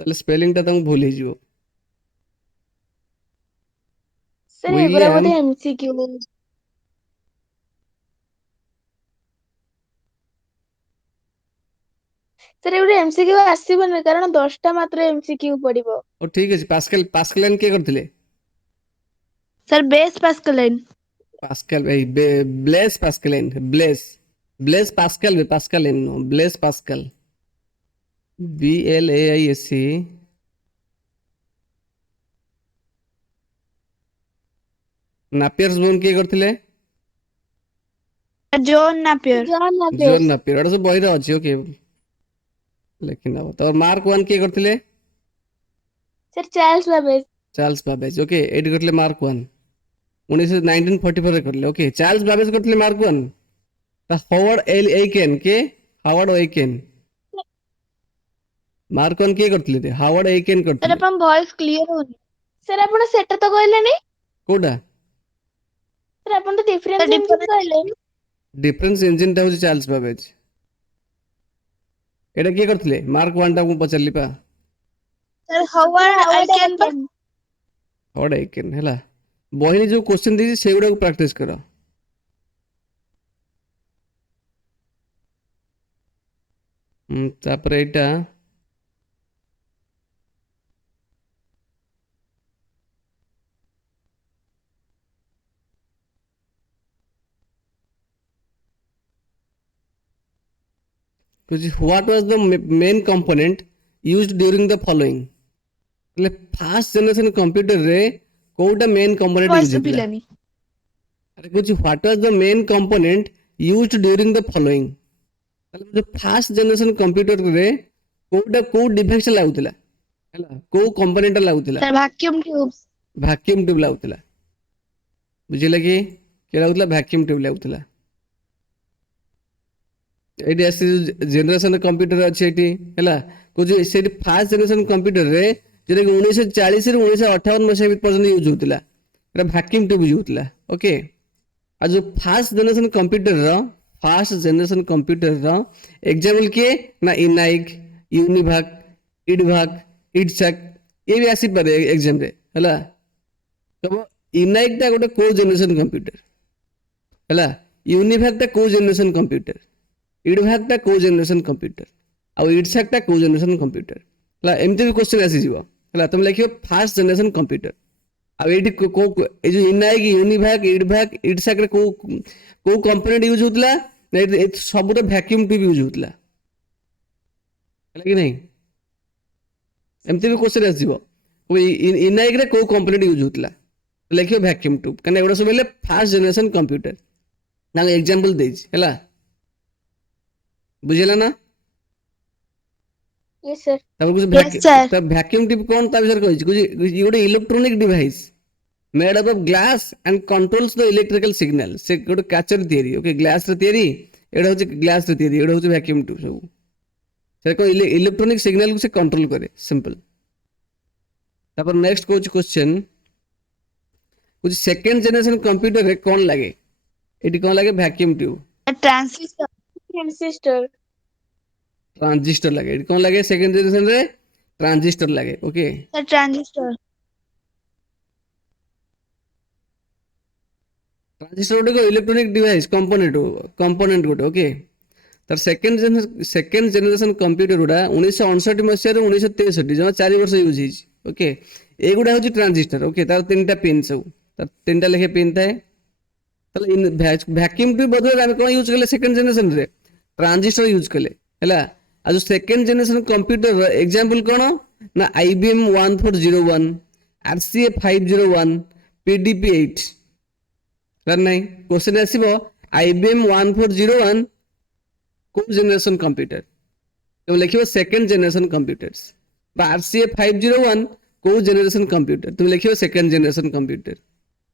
ତାହେଲେ ସ୍ପେଲିଂ ଟା ତମକୁ ଭୁଲ ହେଇଯିବ Sir, ଏଗୁରା William ବୋଧେ MCQ. Sir, ଏଗୁରା MCQ ଆସିବନି କାରଣ 10ଟା ମାତ୍ର MCQ ପଡିବ. ଓ ଠିକ ଅଛି ପାସ୍କେଲାଇନ୍ କିଏ କରିଥିଲେ Sir, base Pascaline. ପାସ୍କାଲ ଏଇ ବ୍ଲେସ୍ ପାସ୍କେଲାଇନ୍ ବ୍ଲେସ୍ ପାସ୍କାଲିନ୍ ନୁହଁ ବ୍ଲେସ୍ ପାସ୍କାଲ BLAISC ନାପିୟର୍ସ ବୋନ୍ କିଏ କରିଥିଲେ John Napier. ଜୋନ୍ ନାପିୟର ଏଟା ସବୁ ବହିରେ ଅଛି ଓକେ ଲେଖିନବ ତ ମାର୍କ ୱାନ୍ କିଏ କରିଥିଲେ Sir, Charles Babbage. Charles Babbage okay ଏଇଠି କରିଥିଲେ ମାର୍କ ୱାନ୍ 1944 ରେ କରିଥିଲେ ଓକେ ଚାର୍ଲସ ବାବେଜ କରିଥିଲେ ମାର୍କ ୱାନ୍ ହାୱାର୍ଡ ଏଇକେନ୍ କିଏ ହାୱାର୍ଡ ଏଇକେନ୍ ମାର୍କ ୱାନ୍ କିଏ କରିଥିଲେ ହାୱାର୍ଡ ଏଇକେନ୍ Sir, କରିଥିଲେ ଆପଣଙ୍କ ଭଏସ କ୍ଲିୟର ହଉନି. Sir, ଆପଣ ସେଟା ତ କହିଲେନି. କୋଉଟା Sir, ଆପଣ ତ ଡିଫରେନ୍ସ ଏମିତି କହିଲେ. ଡିଫରେନ୍ସ ଇଞ୍ଜିନ୍ ଟା ହଉଛି ଚାର୍ଲସ ବାବେଜ ଏଇଟା କିଏ କରିଥିଲେ ମାର୍କ ୱାନ୍ ଟା ମୁଁ ପଚାରିଲି ପା Sir, Howard Aiken. ହାୱାର୍ଡ ଏଇକେନ୍ ହେଲା ବହିରେ ଯୋଉ କ୍ୱେଶ୍ଚନ ଦେଇଛି ସେଗୁଡାକୁ ପ୍ରାକ୍ଟିସ କର ତାପରେ ଏଇଟା what was the main component used during the following એટલે ફાસ્ટ જનરેશન કમ્પ્યુટર રે કોଉଟା મેન કમ્પોનેન્ટ ୟୁଜ ହେଇଥିଲା ଆରେ କହୁଛି what was the main component used during the following ତାହେଲେ ଫାଷ୍ଟ ଜେନେରେସନ କମ୍ପ୍ୟୁଟରରେ କୋଉ ଡିଭାଇସଟା ଲାଗୁଥିଲା ହେଲା, କୋଉ କମ୍ପୋନେଣ୍ଟଟା ଲାଗୁଥିଲା? Sir vacuum tubes. Vacuum tube ଲାଗୁଥିଲା। ବୁଝିଲେ କି? କିଏ ଲାଗୁଥିଲା? ଭ୍ୟାକ୍ୟୁମ୍ ଟ୍ୟୁବ୍ ଲାଗୁଥିଲା। ଏଇଠି ଆସି ଜେନେରେସନ କମ୍ପ୍ୟୁଟର ଅଛି ଏଠି ହେଲା, କହୁଛି ସେଇଠି ଫାଷ୍ଟ ଜେନେରେସନ କମ୍ପ୍ୟୁଟରରେ ଯେଉଁଟାକି 1940ରୁ 1958 ମସିହା ପର୍ଯ୍ୟନ୍ତ ୟୁଜ୍ ହେଉଥିଲା, ଏଟା ଭ୍ୟାକ୍ୟୁମ୍ ଟ୍ୟୁବ୍ ୟୁଜ୍ ହେଉଥିଲା। ଓକେ, ଆଉ ଯେଉଁ ଫାଷ୍ଟ ଜେନେରେସନ କମ୍ପ୍ୟୁଟରର ଏକ୍ଜାମ୍ପଲ କିଏ ନା ଇନାଇକ୍, ୟୁନିଭାକ୍, ଇଡଭାକ୍, ଇଡସାକ୍, ଇଏ ବି ଆସିପାରେ ଏକ୍ଜାମରେ ହେଲା। ଇନାଇକ୍ଟା ଗୋଟେ କୋଉ ଜେନେରେସନ କମ୍ପ୍ୟୁଟର ହେଲା, ୟୁନିଭାକ୍ଟା କୋଉ ଜେନେରେସନ କମ୍ପ୍ୟୁଟର, ଇଡଭାକ୍ଟା କୋଉ ଜେନେରେସନ କମ୍ପ୍ୟୁଟର, ଆଉ ଇଡସାକ୍ଟା କୋଉ ଜେନେରେସନ କମ୍ପ୍ୟୁଟର ହେଲା। ଏମିତି ବି କ୍ୱେଶ୍ଚନ ଆସିଯିବ ହେଲା, ତମେ ଲେଖିବ ଫାଷ୍ଟ ଜେନେରେସନ କମ୍ପ୍ୟୁଟର। ଆଉ ଏଇଠି ଏଇ ଯୋଉ ଇନାଇକ୍, ୟୁନିଭାକ୍, ଇଡଭାକ୍, ଇଡସାକ୍ରେ କୋଉ କୋଉ କମ୍ପୋନେଣ୍ଟ ୟୁଜ୍ ହଉଥିଲା ନା ସବୁର ଭ୍ୟାକ୍ୟୁମ୍ ଟ୍ୟୁବ୍ ୟୁଜ୍ ହଉଥିଲା ହେଲା କି ନାହିଁ। ଏମିତି ବି କ୍ୱେଶ୍ଚନ ଆସିଯିବ ଇନାଇକ୍ରେ କୋଉ କମ୍ପୋନେଣ୍ଟ ୟୁଜ୍ ହଉଥିଲା, ଲେଖିବ ଭ୍ୟାକ୍ୟୁମ୍ ଟ୍ୟୁବ୍, କାହିଁକିନା ଏଗୁଡ଼ା ସବୁ ହେଲେ ଫାଷ୍ଟ ଜେନେରେସନ କମ୍ପ୍ୟୁଟର। ତାଙ୍କ ଏକ୍ଜାମ୍ପଲ ଦେଇଛି ହେଲା, ବୁଝିଲା ନା? Yes sir. ତାପରେ Yes, sir. ଭ୍ୟାକ୍ୟୁମ୍ ଟ୍ୟୁବ୍ କଣ ତା ବିଷୟରେ କହିଛି, କହୁଛି ଇଏ ଗୋଟେ electronic device made up of glass and controls the electrical signal। ସେ ଗୋଟେ କାଚରେ ତିଆରି, ଓକେ, ଗ୍ଲାସରେ ତିଆରି, ଏଇଟା ହଉଛି ଗ୍ଲାସରେ ତିଆରି, ଏଇଟା ହଉଛି ଭ୍ୟାକ୍ୟୁମ୍ ଟ୍ୟୁବ୍ ସବୁ। ସେ କଣ ଇଲେକ୍ଟ୍ରୋନିକ ସିଗ୍ନାଲକୁ ସେ କଣ୍ଟ୍ରୋଲ କରେ, ସିମ୍ପଲ। ତାପରେ ନେକ୍ସଟ କହୁଛି କ୍ୱେଶ୍ଚନ, କହୁଛି ସେକେଣ୍ଡ ଜେନେରେସନ କମ୍ପ୍ୟୁଟରରେ କଣ ଲାଗେ? ଏଠି କଣ ଲାଗେ? Vacuum tube, transistor. Transistor. Transistor लगे। एटी कौन लगे? सेकंड जनरेशन रे ट्रांजिस्टर लगे। Okay, sir transistor. ट्रांजिस्टर गोटे इलेक्ट्रोनिक डिवाइस कंपोनेंट गोटे। ओके, तर सेकंड जनरेशन कंप्यूटर गुड़ा 1959 मसीह 1963 जमा 4 वर्ष यूज होइछि। ओके, ए गुड़ा होछि ट्रांजिस्टर। ओके, तार तीनटा पिन सब, तार तीनटा लेखे पिन थाए। ताले इन वैक्यूम ट्यूब बदले हम कोन यूज करले? सेकंड जनरेशन रे ट्रांजिस्टर यूज करले हैला। आ जो सेकंड जनरेशन कंप्यूटर रो एग्जांपल कोन ना IBM 1401, RCA 501, PDP 8 कर नहीं। क्वेश्चन आसीबो IBM 1401 को जनरेशन कंप्यूटर, तो लिखिबो सेकंड जनरेशन कंप्यूटर्स। बा RCA 501 को जनरेशन कंप्यूटर, तुम लिखिबो सेकंड जनरेशन कंप्यूटर।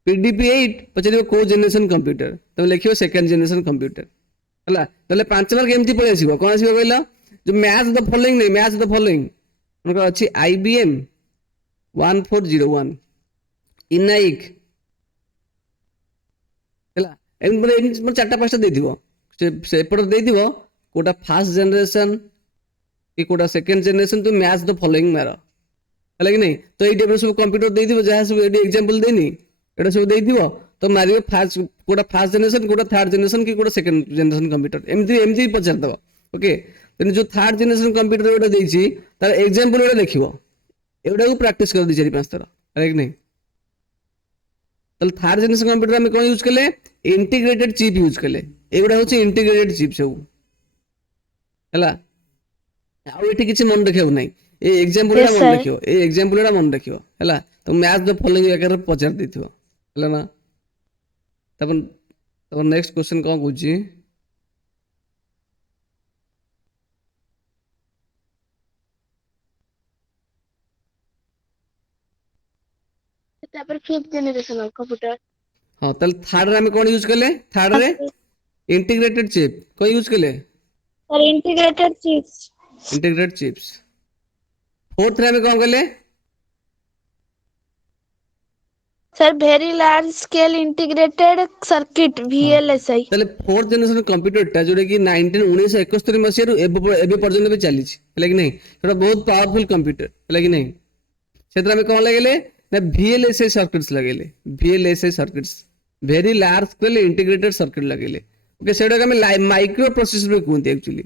PDP 8 पचरिबो को जनरेशन कंप्यूटर, तुम लिखिबो सेकंड जनरेशन कंप्यूटर हला। तले 5 मार्क एमती पळे आसीबो। कोन आसीबो कहलो? जो मैच द फॉलोइंग नहीं, मैच द फॉलोइंग उनको अच्छी IBM 1401, इनाइक हैला। एम चारटा पांचटा देथिबो, से एपट देथिबो कोटा फर्स्ट जनरेशन कि कोटा सेकंड जनरेशन, तो मैच द फॉलोइंग मार हैला कि नहीं। तो एई टाइप सब कंप्यूटर देथिबो, जहा सब एडी एग्जांपल देनी एटा सब देथिबो, तो मारिबो फर्स्ट कोटा फर्स्ट जनरेशन, कोटा थर्ड जनरेशन कि कोटा सेकंड जनरेशन कंप्यूटर, एमती एमती पचार दबो। ओके, तेन जो थर्ड जनरेशन कंप्यूटर एटा देछि तार एग्जांपल एटा देखिबो, एटा को प्रैक्टिस कर दी 4-5 थर है कि नहीं। ताले थर्ड जनरेशन कंप्यूटर में कोन यूज करले? इंटीग्रेटेड चिप यूज करले। एगुडा होछि इंटीग्रेटेड चिप सब हैला। आ एठी किछि मन रखियो नै, ए एग्जांपल एटा मन रखियो, ए एग्जांपल एटा मन रखियो हैला। तो मैच द फॉलोइंग आकर पचार देथिबो हैला ना। तब नेक्स्ट क्वेश्चन कोन कहूछि? तापर फिफ्थ जनरेशन ऑफ कंप्यूटर। हां, तल थर्ड रे हम कोन यूज करले? थर्ड रे इंटीग्रेटेड चिप को यूज करले? Sir integrated chips. Integrated chips. Fourth रे हम कोन करले? Sir very large scale integrated circuit VLSI। ताले फोर्थ जनरेशन कंप्यूटर टा जोडे कि 1971 मसिया रु एबे पर्यंत भी चली छि हैला कि नहीं। एटा बहुत पावरफुल कंप्यूटर हैला कि नहीं। सेतरा में कोन लगेले ना VLSI सर्किट्स लगेले, VLSI circuits very large scale integrated circuit लगेले। ओके, सेडा के हम माइक्रो प्रोसेसर भी कहते एक्चुअली।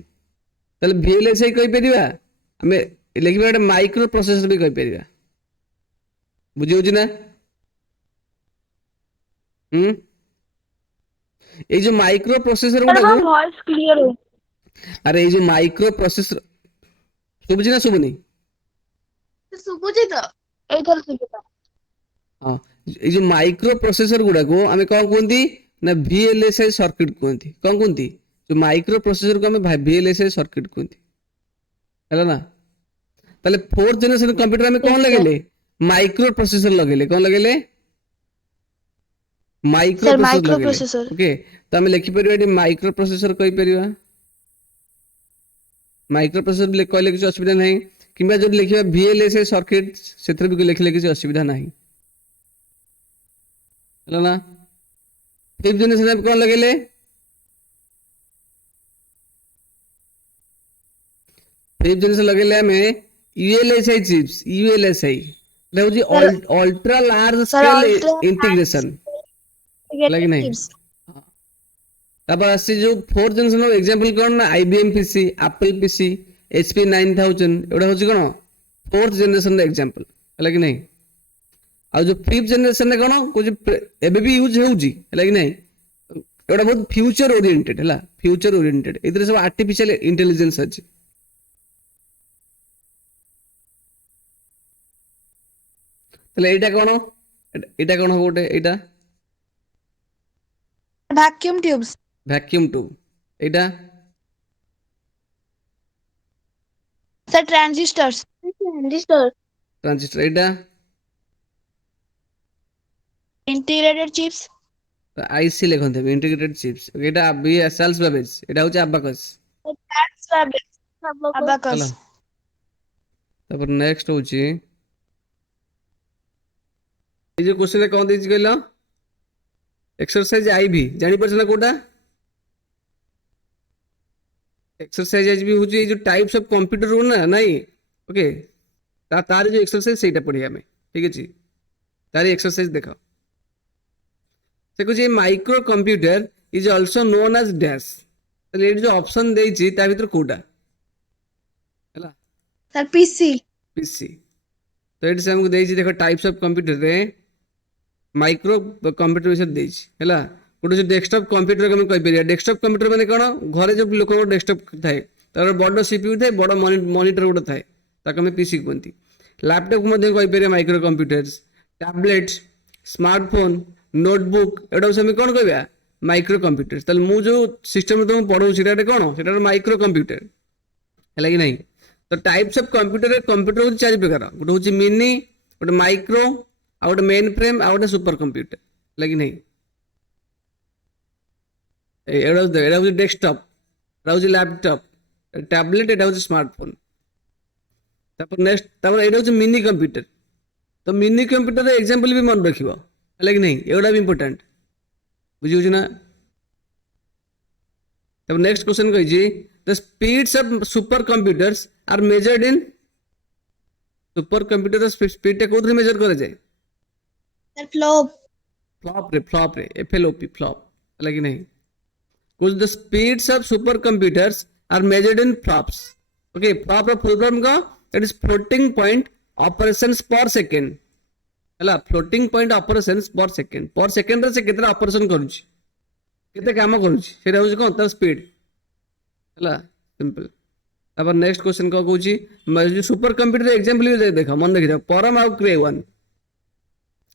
ताले VLSI कहि परिबा हमें लेखिबा एटा माइक्रो प्रोसेसर भी कहि परिबा। बुझियो छि ना? ये जो माइक्रो प्रोसेसर गुडा को वॉइस क्लियर हो। अरे ये जो माइक्रो प्रोसेसर सुबुझी ना सुबुनी? सुबुजी तो एथर सुबुता। हां, ये जो माइक्रो प्रोसेसर गुडा को हमें कोन कोनती ना VLSI सर्किट कोनती। कोन कोनती? जो माइक्रो प्रोसेसर को हमें VLSI सर्किट कहते है ना। ताले फोर्थ जनरेशन कंप्यूटर में कौन Yes, sir. लगेले माइक्रो प्रोसेसर लगेले कौन लगेले माइक्रो Sir, प्रोसेसर लगेले microprocessor. ओके तो आम लिखिपर ये माइक्रो प्रोसेसर कहीपर माइक्रो प्रोसेसर कहले किसी असुविधा ना कि जो लिखा VLSI सर्किट से भी लिखले किसी असुविधा ना है ना। फिफ्थ जनरेशन कौन लगेले फिफ्थ जनरेशन लगेले हमें ULSI chips ULSI ultra large Sir, scale ultra integration लगे नहीं chips. तापर आसी जो फोर्थ जनरेशन एग्जांपल कौन ना IBM PC Apple PC HP 9000 एटा होची कोन फोर्थ जनरेशन एग्जांपल लगे नहीं आ जो फिफ्थ जनरेशन ने कोन कुछ एबे भी यूज होउची लगे नहीं एटा बहुत फ्यूचर ओरिएंटेड हला फ्यूचर ओरिएंटेड इधर सब आर्टिफिशियल इंटेलिजेंस अछि तले एटा कोन हो गोटे एटा Vacuum tubes. वैक्यूम ट्यूब एटा Sir, transistors. Transistor. ट्रांजिस्टर एटा Integrated chips. आईसी लिखते इंटीग्रेटेड चिप्स एटा सेल्स बेबेज एटा होची अबाकस That's rabbit. Abacus. चलो तापर नेक्स्ट होची ये जो क्वेश्चन कौन देछि कहलो एक्सरसाइज आईबी जानि परछला कोटा एक्सरसाइज आईबी होची जो टाइप्स ऑफ कंप्यूटर हो ना नहीं ओके तार जो एक्सरसाइज सेटा पढ़िया में ठीक अछि तारी एक्सरसाइज देखो से कुछ micro computer is also known as dash तले जो ऑप्शन देछि ता भीतर कोटा हला Sir, PC. पीसी तो ये हमको देछि देखो टाइप्स ऑफ कंप्यूटर रे माइक्रो कंप्यूटर विषय देछि हला गोटे जो डेस्कटॉप कंप्यूटर को कहि परिया डेस्कटॉप कंप्यूटर माने कोन घरे जो लोक डेस्कटॉप थाए तार बड़ सीपीयू थाए बड़ मॉनिटर गोटे थाए ताको हम पीसी कहंती लैपटॉप को मध्ये कहि परिया micro computers tablet smartphone notebook एटा हम कोन कहबा माइक्रो कंप्यूटर्स तल मु जो सिस्टम में तुम पढौ सेटा कोन सेटा माइक्रो कंप्यूटर है कि नहीं तो टाइप्स ऑफ कंप्यूटर होची चार प्रकार गोटे होची मिनी गोटे माइक्रो आ गोटे मेन फ्रेम आ गोटे सुपर कंप्यूटर है कि नहीं एटा होची डेस्कटॉप एटा होची लैपटॉप टैबलेट एटा होची स्मार्टफोन तापर नेक्स्ट तापर एटा होची मिनी कंप्यूटर तो मिनी कंप्यूटर एग्जांपल भी मन रखिबो है कि नहीं एटा भी इंपोर्टेंट बुझियो ना। तब नेक्स्ट क्वेश्चन कही the speeds of super computers are measured in super computer speed टे कोथरे मेजर करे जाए Sir, flow. फ्लॉप रे FLOP फ्लॉप लगी नहीं कुछ the speeds of super computers are measured in flops okay flop रा फुल फॉर्म का that is floating point operations per second हला floating point operations per second रे से केतना ऑपरेशन करूची केते काम करूची सेटा होची कोन तर स्पीड हला सिंपल। अब नेक्स्ट क्वेश्चन को कहूची जो सुपर कंप्यूटर एग्जांपल भी देखा मन देखि परम आउ क्रे 1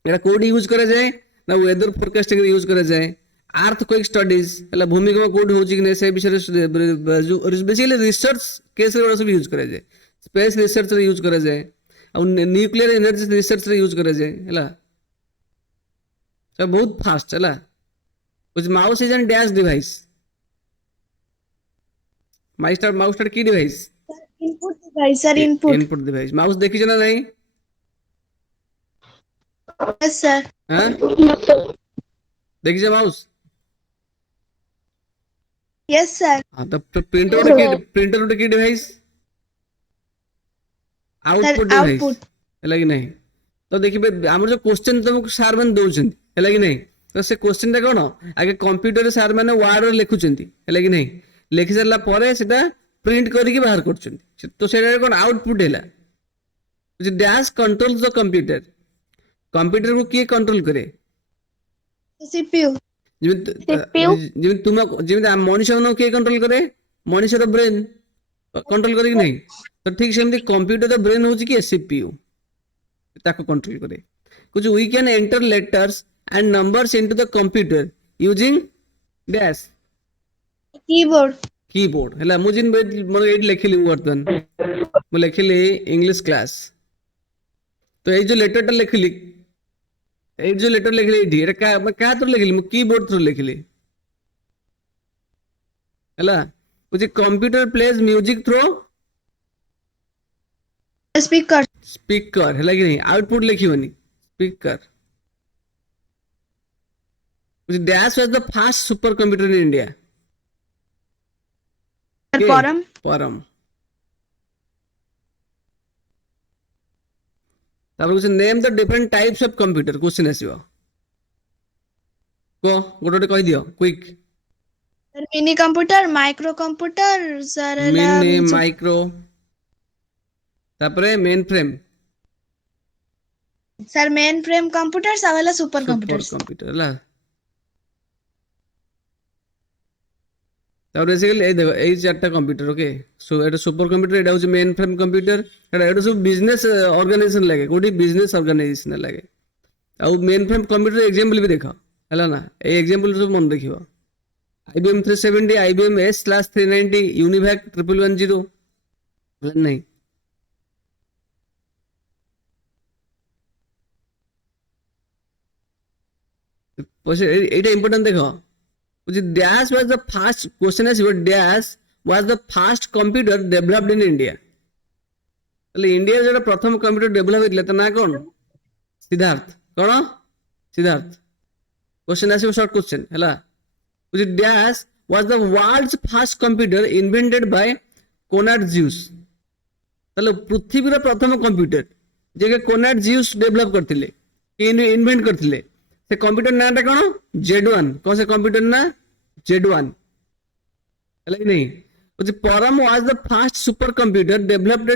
एटा कोड यूज करे जाए ना वेदर फोरकास्टिंग यूज करे जाए अर्थक्वेक स्टडीज हला भूमिकंप कोड होची कि नै से विषय बेसिकली रिसर्च केस रे सब यूज करे जाए स्पेस रिसर्च रे यूज करे जाए और न्यूक्लियर एनर्जी रिसर्च रे यूज करे जाए हला सब बहुत फास्ट हला कुछ mouse is an dash device mouse की device Input device. Sir, input. Input device mouse देखी ना नहीं Yes, sir. हां देखी माउस Yes, sir. हां तो प्रिंटर की डिवाइस आउटपुट डिवाइस output. है कि नहीं तो देखिए हमर जो क्वेश्चन तुमको सार मन दोछन है कि नहीं तो से क्वेश्चन टा कोन आगे कंप्यूटर सार माने वर्ड रे लिखुचंती है कि नहीं लिखि सरला परे सेटा प्रिंट करके बाहर करचंती तो सेटा कोन आउटपुट हैला जो डैश कंट्रोल द कंप्यूटर को किए कंट्रोल करे CPU. जिमि तुम जिमि मनुष्य मन किए कंट्रोल करे मनुष्य ब्रेन कंट्रोल करे कि नहीं तो ठीक सेमती कंप्यूटर ब्रेन होची कि CPU ताको कंट्रोल करे कुछ we can enter letters and numbers into the computer using dash keyboard. Keyboard है मुझे ये लिखिली बर्तमान मु लिखिली इंग्लिश क्लास तो ये जो लेटर टा लिखिली ये जो लेटर लिखिली ये क्या थ्रू लिखिली मु कीबोर्ड थ्रू लिखिली है मुझे computer plays music through speaker. Speaker है कि नहीं आउटपुट लिखिबनी स्पीकर मुझे dash was the fast super computer in India Param. Param तापर कुछ name the different types of computer question आसीबो को गोटे कहि दियो quick sir mini computer, micro computer, sir mini micro तापर mainframe sir mainframe computer सब सुपर सुपर कंप्यूटर। कंप्यूटर हला तापर बेसिकली ए देखो ए चारटा कंप्यूटर ओके सो एटा सुपर कंप्यूटर एटा होची मेन फ्रेम कंप्यूटर एटा सब बिजनेस ऑर्गेनाइजेशन लागे कोडी बिजनेस ऑर्गेनाइजेशन लागे आ मेन फ्रेम कंप्यूटर एग्जांपल भी देखो हला ना ए एग्जांपल सब मन देखिबो IBM 370 IBM S/390 यूनिवैक 1110 नहीं এইটা ইম্পর্টেন্ট দেখো which dash was the first question is your dash was the first computer developed in India তাহলে ইন্ডিয়া যেটা প্রথম কম্পিউটার ডেভেলপ হয়েছিল তার না কোন সিদ্ধার্থ কোন সিদ্ধার্থ কোশ্চেন আসিব শর্ট কোশ্চেন হলা which dash was the world's first computer invented by Konrad Zuse তাহলে পৃথিবীর প্রথম কম্পিউটার যে কোনার্ড জিউস ডেভেলপ করଥିଲେ কি ইনভেন্ট করଥିଲେ से कंप्यूटर नाटा कौन Z1 कौन से कंप्यूटर ना Z1 है कि नहीं which परम was the first super computer developed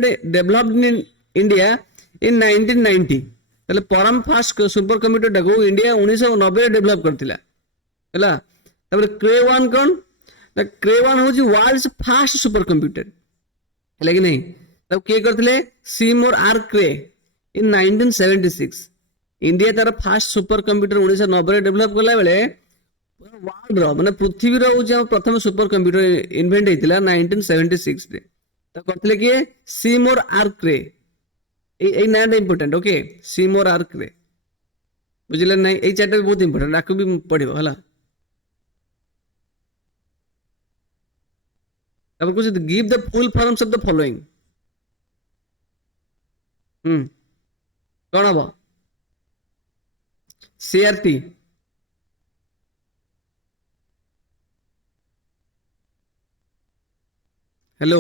in India in 1990 তাহলে परम फास्ट सुपर कंप्यूटर टाको इंडिया 1990 रे डेवलप करथिला हैला तापर क्रे 1 कौन ना क्रे 1 होची वर्ल्ड्स फास्ट सुपर कंप्यूटर है कि नहीं तब के करथिले Seymour R Cray in 1976 India तार फास्ट सुपर कंप्यूटर 1990 डेवलप कला बेले वर्ल्ड रो माने पृथ्वी रो जे प्रथम सुपर कंप्यूटर इन्वेंट हेतिला 1976 रे त करथिले कि सीमोर आर क्रे ए नाम इंपोर्टेंट ओके सीमोर आर क्रे बुझिले नहीं ए चारटा बहुत इंपोर्टेंट आकु भी पढ़िबो हला अब कुछ give the full forms of the following कौन हबो CRT hello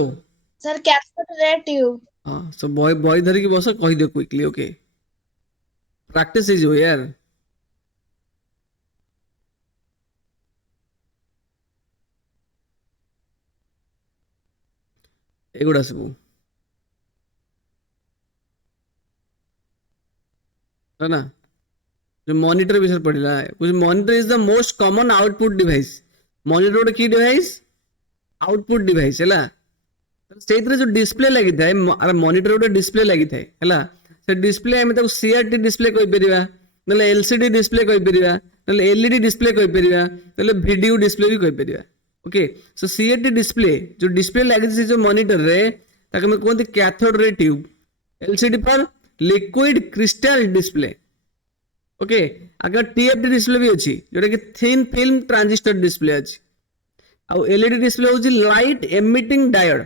sir cathode ray tube. हाँ सो बॉय बॉय धरी की बस कहि दे क्विकली ओके प्रैक्टिस इज हो यार एगुड़ा सब है ना जो मॉनिटर विषय पढ़ला है कुछ monitor is the most common output device monitor गोटे की डिवाइस आउटपुट डिवाइस है से जो डिस्प्ले लगी था मॉनिटर गोटे डिस्प्ले लगी था है से डिस्प्ले आम CRT डिस्प्ले कहि परिबा नले LCD डिस्प्ले कहि परिबा नले LED डिस्प्ले कहि परिबा नले वीडियो डिस्प्ले भी कहि परिबा ओके सो CRT डिस्प्ले जो डिस्प्ले लगी थी जो मॉनिटर रे ताके में कोनती कैथोड रे ट्यूब LCD पर लिक्विड क्रिस्टल डिस्प्ले ओके अगर TFT डिस्प्ले भी अच्छी जोटा कि थिन फिल्म ट्रांजिस्टर डिस्प्ले अच्छी आ LED डिस्प्ले होची लाइट एमिटिंग डायोड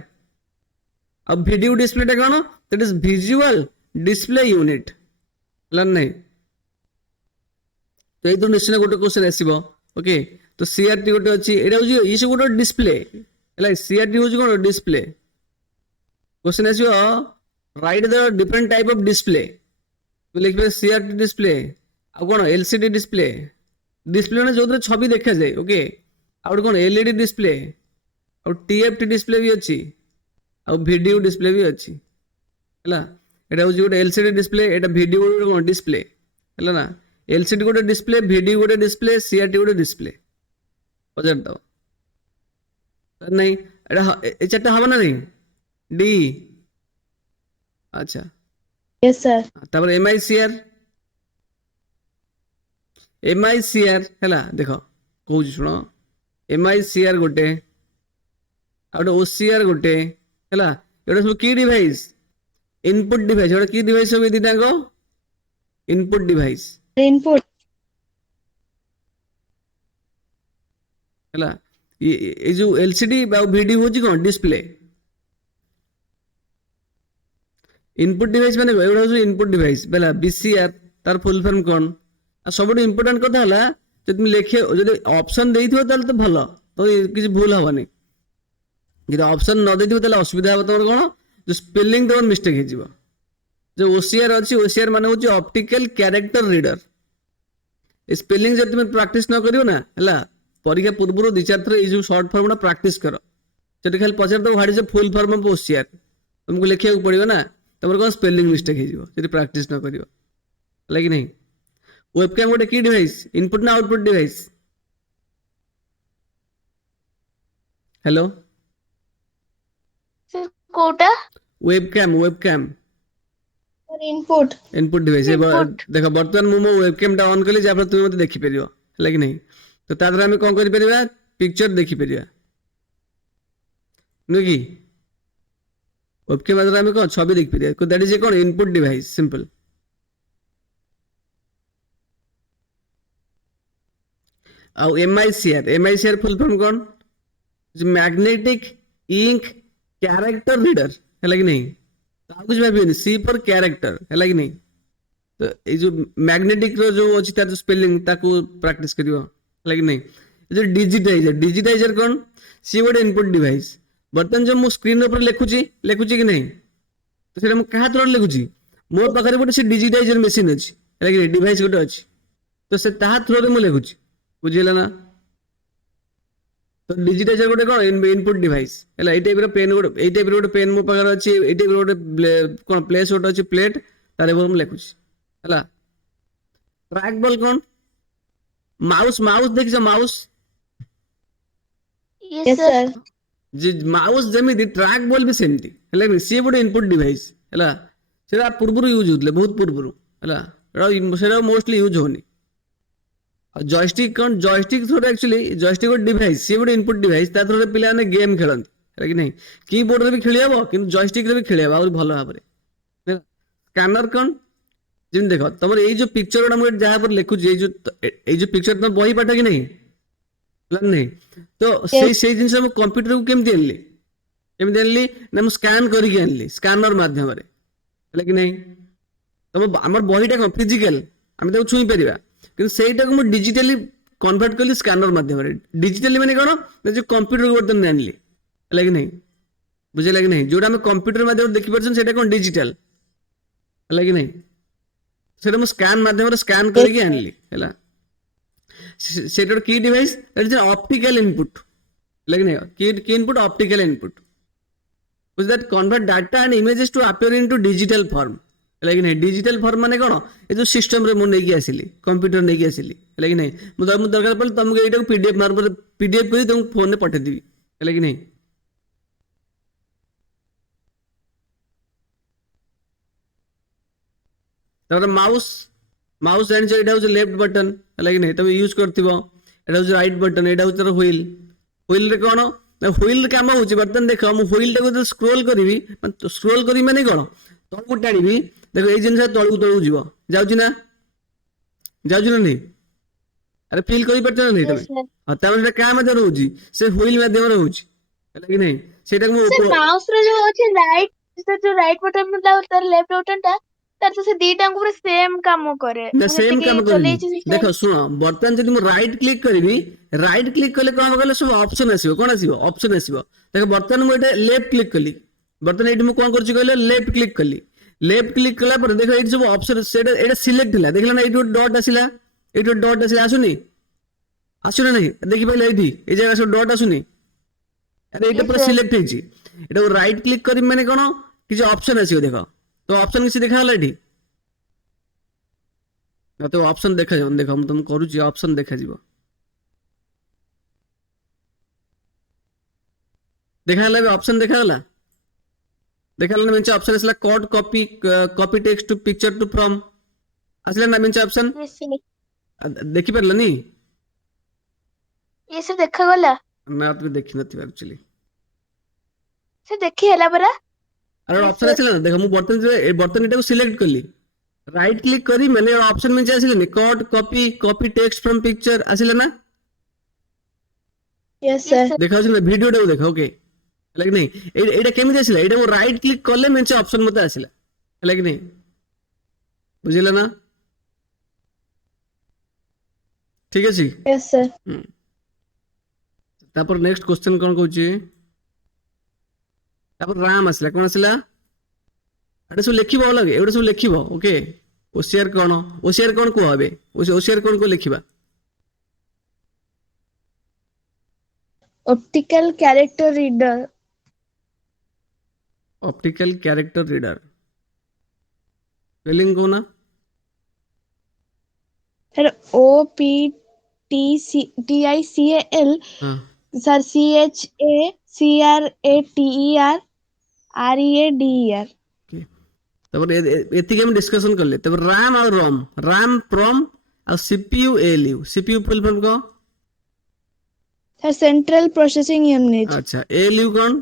आ वीडियो डिस्प्ले टा कोन that is visual display unit लन नहीं तो ये तो निश्चय गोटे क्वेश्चन आसीबो ओके तो CRT गोटे अच्छी एटा होची ये सब गोटे डिस्प्ले हला CRT होची कोन डिस्प्ले क्वेश्चन आसीबो write the different type of display तो लिखबे CRT डिस्प्ले आ कौन LCD डिस्प्ले डिस्प्ले ने जो छवि देखा जाए ओके आउट कौन LED डिस्प्ले और TFT डिस्प्ले भी अच्छी और वीडियो डिस्प्ले भी अच्छी है एटा हूँ गोटे LCD डिस्प्ले एटा वीडियो गोटे डिस्प्ले है ना LCD गोटे डिस्प्ले वीडियो गोटे डिस्प्ले CRT गोटे डिस्प्ले पचार दो नहीं एटा चार्टा हम ना नहीं डी अच्छा यस सर। तापर MICR है देख कौन शुण MICR गोटे ଆଉ ଗୋଟେ OCR ଗୋଟେ ହେଲା, ଏଗୁଡ଼ା ସବୁ କି ଡିଭାଇସ୍? Input device. ଏଗୁଡ଼ା କି ଡିଭାଇସ୍ ସବୁ? ଏ ଦିଟାଙ୍କ ଇନପୁଟ ଡିଭାଇସ୍ Input. ହେଲା। ଏଇ ଯୋଉ LCD ଆଉ VD ହଉଛି କଣ? ଡିସପ୍ଲେ। ଇନପୁଟ ଡିଭାଇସ୍ ମାନେ ଏଗୁଡ଼ା ହଉଛି ଇନପୁଟ ଡିଭାଇସ୍ ହେଲା। BCR ତାର ଫୁଲ୍ ଫର୍ମ କଣ? ଆଉ ସବୁଠୁ ଇମ୍ପୋର୍ଟାଣ୍ଟ କଥା ହେଲା, ଯଦି তুমি ଲେଖିବ, ଯଦି ଅପସନ ଦେଇଥିବ ତାହେଲେ ତ ଭଲ, ତ କିଛି ଭୁଲ ହବନି। ଯଦି ଅପସନ ନ ଦେଇଥିବ ତାହେଲେ ଅସୁବିଧା ହବ ତମର କଣ? ଯୋଉ ସ୍ପେଲିଂ ତମର ମିଷ୍ଟେକ୍ ହେଇଯିବ। ଯୋଉ OCR ଅଛି, OCR ମାନେ ହଉଛି ଅପ୍ଟିକାଲ କ୍ୟାରେକ୍ଟର ରିଡର। ଏ ସ୍ପେଲିଂ ଯଦି তুমি ପ୍ରାକ୍ଟିସ ନ କରିବ ନା ହେଲା, ପରୀକ୍ଷା ପୂର୍ବରୁ 2-4 ଥର ଏଇ ଯୋଉ ସର୍ଟ ଫର୍ମଟା ପ୍ରାକ୍ଟିସ କର। ସେଠି ଖାଲି ପଚାରିଦବ what is full form of OCR, ତମକୁ ଲେଖିବାକୁ ପଡିବ ନା, ତମର କଣ ସ୍ପେଲିଂ ମିଷ୍ଟେକ୍ ହେଇଯିବ ଯଦି ପ୍ରାକ୍ଟିସ ନ କରିବ, ହେଲା କି ନାହିଁ। ୱେବକ୍ୟାମ ଗୋଟେ କି ଡିଭାଇସ୍? ଇନପୁଟ ନା ଆଉଟପୁଟ ଡିଭାଇସ୍? ହ୍ୟାଲୋ, Sir, କୋଉଟା? ୱେବକ୍ୟାମ Input. Input device. Input. ଦେଖ ବର୍ତ୍ତମାନ ମୁଁ ମୋ ୱେବକ୍ୟାମ ଟା ଅନ୍ କଲି, ଯାହାଫଳରେ ତୁମେ ମୋତେ ଦେଖିପାରିବ, ହେଲା କି ନାହିଁ। ତ ତା ଦ୍ୱାରା ଆମେ କଣ କରିପାରିବା? ପିକ୍ଚର ଦେଖିପାରିବା, ନୁହେଁ କି? ୱେବକ୍ୟାମ ଦ୍ୱାରା ଆମେ କଣ ଛବି ଦେଖିପାରିବା। ଦ୍ୟାଟ୍ ଇଜ କଣ? Input device, simple. ଆଉ MICR ଫୁଲ୍ ଫର୍ମ କଣ? ମ୍ୟାଗ୍ନେଟିକ୍ ଇଙ୍କ କ୍ୟାରେକ୍ଟର ରିଡର, ହେଲା କି ନାହିଁ। ଆଉ କିଛି ଭାବିବେନି, C ଫର୍ କ୍ୟାରେକ୍ଟର, ହେଲା କି ନାହିଁ। ତ ଏଇ ଯୋଉ ମ୍ୟାଗ୍ନେଟିକ ର ଯୋଉ ଅଛି ତାର ସ୍ପେଲିଂ ତାକୁ ପ୍ରାକ୍ଟିସ କରିବ, ହେଲା କି ନାହିଁ। ଏ ଯୋଉ ଡିଜିଟାଇଜର କଣ? ସିଏ ଗୋଟେ ଇନପୁଟ ଡିଭାଇସ୍। ବର୍ତ୍ତମାନ ଯୋଉ ମୁଁ ସ୍କ୍ରିନ ଉପରେ ଲେଖୁଛି କି ନାହିଁ, ତ ସେଇଟା ମୁଁ କାହା ଥ୍ରୋରେ ଲେଖୁଛି? ମୋ ପାଖରେ ଗୋଟେ ସେ ଡିଜିଟାଇଜର ମେସିନ୍ ଅଛି, ହେଲା କି ନାହିଁ, ଡିଭାଇସ୍ ଗୋଟେ ଅଛି। ତ ସେ ତାହା ଥ୍ରୋରେ ମୁଁ ଲେଖୁଛି, ବୁଝିହେଲା ନା। ତ ଡିଜିଟାଇଜର ଗୋଟେ କଣ? ଇନପୁଟ ଡିଭାଇସ୍ ହେଲା। ଏଇ ଟାଇପର ପେନ୍ ଗୋଟେ, ଏଇ ଟାଇପର ଗୋଟେ ପେନ୍ ମୋ ପାଖରେ ଅଛି, ଏଇ ଟାଇପର ଗୋଟେ କଣ ପ୍ଲେସ୍ ଗୋଟେ ଅଛି, ପ୍ଲେଟ୍, ତାର ଉପରେ ମୁଁ ଲେଖୁଛି, ହେଲା। ଟ୍ରାକ୍ ବଲ୍ କଣ? ମାଉସ ଦେଖିଛ? Mouse Yes, sir. ମାଉସ ଯେମିତି ଟ୍ରାକ୍ ବଲ୍ ବି ସେମିତି, ହେଲା କି ସିଏ ଗୋଟେ ଇନପୁଟ ଡିଭାଇସ୍, ହେଲା। ସେଟା ପୂର୍ବରୁ ୟୁଜ୍ ହଉଥିଲେ, ବହୁତ ପୂର୍ବରୁ, ହେଲା। ସେଟା ମୋଷ୍ଟଲି ୟୁଜ୍ ହଉନି। ଆଉ ଜୟଷ୍ଟିକ୍ କଣ? ଜୟଷ୍ଟିକ୍ ଥ୍ରୋରେ ଆକ୍ଚୁଆଲି ଜୟଷ୍ଟିକ୍ ଗୋଟେ ଡିଭାଇସ୍, ସିଏ ଗୋଟେ ଇନପୁଟ ଡିଭାଇସ୍। ତା ଥ୍ରୋରେ ପିଲାମାନେ ଗେମ୍ ଖେଳନ୍ତି, ହେଲା କି ନାହିଁ। କିବୋର୍ଡରେ ବି ଖେଳି ହବ, କିନ୍ତୁ ଜୟଷ୍ଟିକ୍ରେ ବି ଖେଳି ହବ ଆହୁରି ଭଲ ଭାବରେ। ସ୍କାନର କଣ? ଯେମିତି ଦେଖ, ତମର ଏଇ ଯୋଉ ପିକ୍ଚର ଗୁଡା ମୁଁ ଯାହା ଉପରେ ଲେଖୁଛି, ଏଇ ଯୋଉ ପିକ୍ଚର, ତମ ବହି ପାଠ କି ନାହିଁ, ହେଲା ନାହିଁ। ତ ସେଇ ଜିନିଷ ମୁଁ କମ୍ପ୍ୟୁଟରକୁ କେମିତି ଆଣିଲି? ନା ମୁଁ ସ୍କାନ କରିକି ଆଣିଲି, ସ୍କାନର ମାଧ୍ୟମରେ, ହେଲା କି ନାହିଁ। ତମ ଆମର ବହିଟା କଣ? ଫିଜିକାଲ, ଆମେ ତାକୁ ଛୁଇଁ ପାରିବା, କିନ୍ତୁ ସେଇଟାକୁ ମୁଁ ଡିଜିଟାଲି କନଭର୍ଟ କଲି ସ୍କାନର ମାଧ୍ୟମରେ। ଡିଜିଟାଲି ମାନେ କଣ? ଯୋଉ କମ୍ପ୍ୟୁଟରକୁ ବର୍ତ୍ତମାନ ଆଣିଲି, ହେଲା କି ନାହିଁ, ବୁଝିଲା କି ନାହିଁ। ଯୋଉଟା ଆମେ କମ୍ପ୍ୟୁଟର ମାଧ୍ୟମରେ ଦେଖିପାରୁଛନ୍ତି ସେଇଟା କଣ? ଡିଜିଟାଲ, ହେଲା କି ନାହିଁ। ସେଇଟା ମୁଁ ସ୍କାନ ମାଧ୍ୟମରେ ସ୍କାନ କରିକି ଆଣିଲି, ହେଲା। ସେଇଟା ଗୋଟେ କି ଡିଭାଇସ୍? ଅପ୍ଟିକାଲ ଇନପୁଟ, ହେଲା କି ନାହିଁ। କି input? Optical input, which that convert data and images to appear into digital form, ହେଲା କି ନାହିଁ। ଡିଜିଟାଲ ଫର୍ମ ମାନେ କଣ? ଏ ଯୋଉ ସିଷ୍ଟମରେ ମୁଁ ନେଇକି ଆସିଲି, କମ୍ପ୍ୟୁଟର ନେଇକି ଆସିଲି, ହେଲା କି ନାହିଁ। ମୁଁ ଦରକାର ପଡ଼ିଲେ ତମକୁ ଏଇଟାକୁ PDF କରି ତମକୁ ଫୋନରେ ପଠେଇଦେବି, ହେଲା କି ନାହିଁ। ତାପରେ ମାଉସ ଜାଣିଛ, ଏଇଟା ହଉଛି ଲେଫ୍ଟ ବଟନ, ହେଲା କି ନାହିଁ, ତମେ ୟୁଜ କରିଥିବ। ଏଇଟା ହଉଛି ରାଇଟ୍ ବଟନ, ଏଇଟା ହଉଛି ତାର ହୁଇଲରେ କଣ? ହୁଇଲରେ କାମ ହଉଛି, ବର୍ତ୍ତମାନ ଦେଖ, ମୁଁ ହୁଇଲଟାକୁ ଯେତେବେଳେ ସ୍କ୍ରୋଲ କରିବି ମାନେ କଣ? ତଳକୁ ଟାଣିବି, ଦେଖ ଏଇ ଜିନିଷ ତଳକୁ ଯିବ, ଯାଉଛି ନା ନାଇଁ? ଆରେ ଫିଲ୍ କରିପାରୁଛ ନା ନାଇଁ Yes, ତମେ? sir. ତାମାନେ ସେଟା କାହା ମାଧ୍ୟମରେ ହଉଛି? ସେ ହୁଇଲ ମାଧ୍ୟମରେ ହଉଛି, ହେଲା କି ନାହିଁ। ସେଇଟାକୁ ମୁଁ Sir, mouse ର ଯୋଉ ଅଛି ରାଇଟ୍ ବଟନ ତାର ଲେଫ୍ଟ ବଟନ ଟା, ତାର ତ ସେ ଦିଟାଙ୍କୁ ପୁରା ସେମ୍ କାମ କରେ। ନା ମୁଁ ସେମ୍ ଯେତିକି କାମ କରିନି। ଚଲେଇଛି ସେ ଦେଖ same। ଶୁଣ, ବର୍ତ୍ତମାନ ଯଦି ମୁଁ ରାଇଟ୍ କ୍ଲିକ୍ କରିବି, ରାଇଟ୍ କ୍ଲିକ୍ କଲେ କଣ ହବ କହିଲେ? ସବୁ ଅପସନ ଆସିବ। କଣ ଆସିବ? ଅପସନ ଆସିବ। ଦେଖ ବର୍ତ୍ତମାନ ମୁଁ ଏଇଟା ଲେଫ୍ଟ କ୍ଲିକ୍ କଲି, ବର୍ତ୍ତମାନ ଏଇଠି ମୁଁ କଣ କରୁଛି କହିଲେ? ଲେଫ୍ଟ କ୍ଲିକ୍ କଲି। ଲେଫ୍ଟ କ୍ଲିକ୍ କଲା ପରେ ଦେଖ ଏଇଠି ସବୁ ଅପସନ, ସେଇଟା ଏଇଟା ସିଲେକ୍ଟ ହେଲା, ଦେଖିଲା ନା? ଏଇଠି ଗୋଟେ ଡଟ୍ ଆସିଲା, ଆସୁନି? ଆସୁନି ନାହିଁ? ଦେଖିପାରିଲେ ଏଇଠି ଏଇ ଜାଗା ସବୁ ଡଟ୍ ଆସୁନି? ଆରେ ଏଇଟା Yes, ପୁରା sir. ସିଲେକ୍ଟ ହେଇଛି। ଏଟାକୁ ରାଇଟ୍ କ୍ଲିକ୍ କରିବି ମାନେ କଣ? କିଛି ଅପସନ ଆସିବ, ଦେଖ ତ ଅପସନ କିଛି ଦେଖାଗଲା ଏଠି? ତ ଅପସନ ଦେଖାଯିବନି, ଦେଖ ମୁଁ ତମକୁ କରୁଛି, ଅପସନ ଦେଖାଯିବ, ଦେଖାଗଲା ଏବେ? ଅପସନ ଦେଖାଗଲା ନା? ମେଞ୍ଚେ ଅପସନ ଆସିଲା, cut, copy text to picture to from, ଆସିଲା ନା ମେଞ୍ଚେ ଅପସନ? Yes, sir. ଦେଖିପାରିଲନି? Yes, sir, ଦେଖାଗଲା। ନା, ତମେ ଦେଖିନଥିବ ଆକ୍ଚୁଆଲି। से देखी ହେଲା ପରା। अरे Yes, ऑप्शन sir. आसिला ना देख मु बर्तन एटा को सिलेक्ट करली राइट क्लिक करी मैंने ऑप्शन में आसिलानी cut copy text from picture आसिला ना Yes, sir. देखा ना वीडियो टाको देख ओके है कि नहीं एटा केमिति आसिला एटा मु राइट क्लिक करले मेंचे ऑप्शन मते आसिला है कि नहीं बुझिला ना ठीक अछि Yes, sir. तापर नेक्स्ट क्वेश्चन कोन कहूची तापर राम आसिला कोन आसिला एटा सब लिखिबो अलग एटा सब लिखिबो ओके ओसीआर कोन को हबे ओसीआर कोन को लिखिबा Optical character reader. Optical character reader spelling को ना Sir, OPTICAL. हाँ Sir, CHACRATER READER. ओके तापर एति के हम डिस्कशन करले तापर रैम और रैम प्रॉम और CPU ALU CPU full form को Sir, Central Processing Unit. अच्छा एलयू कौन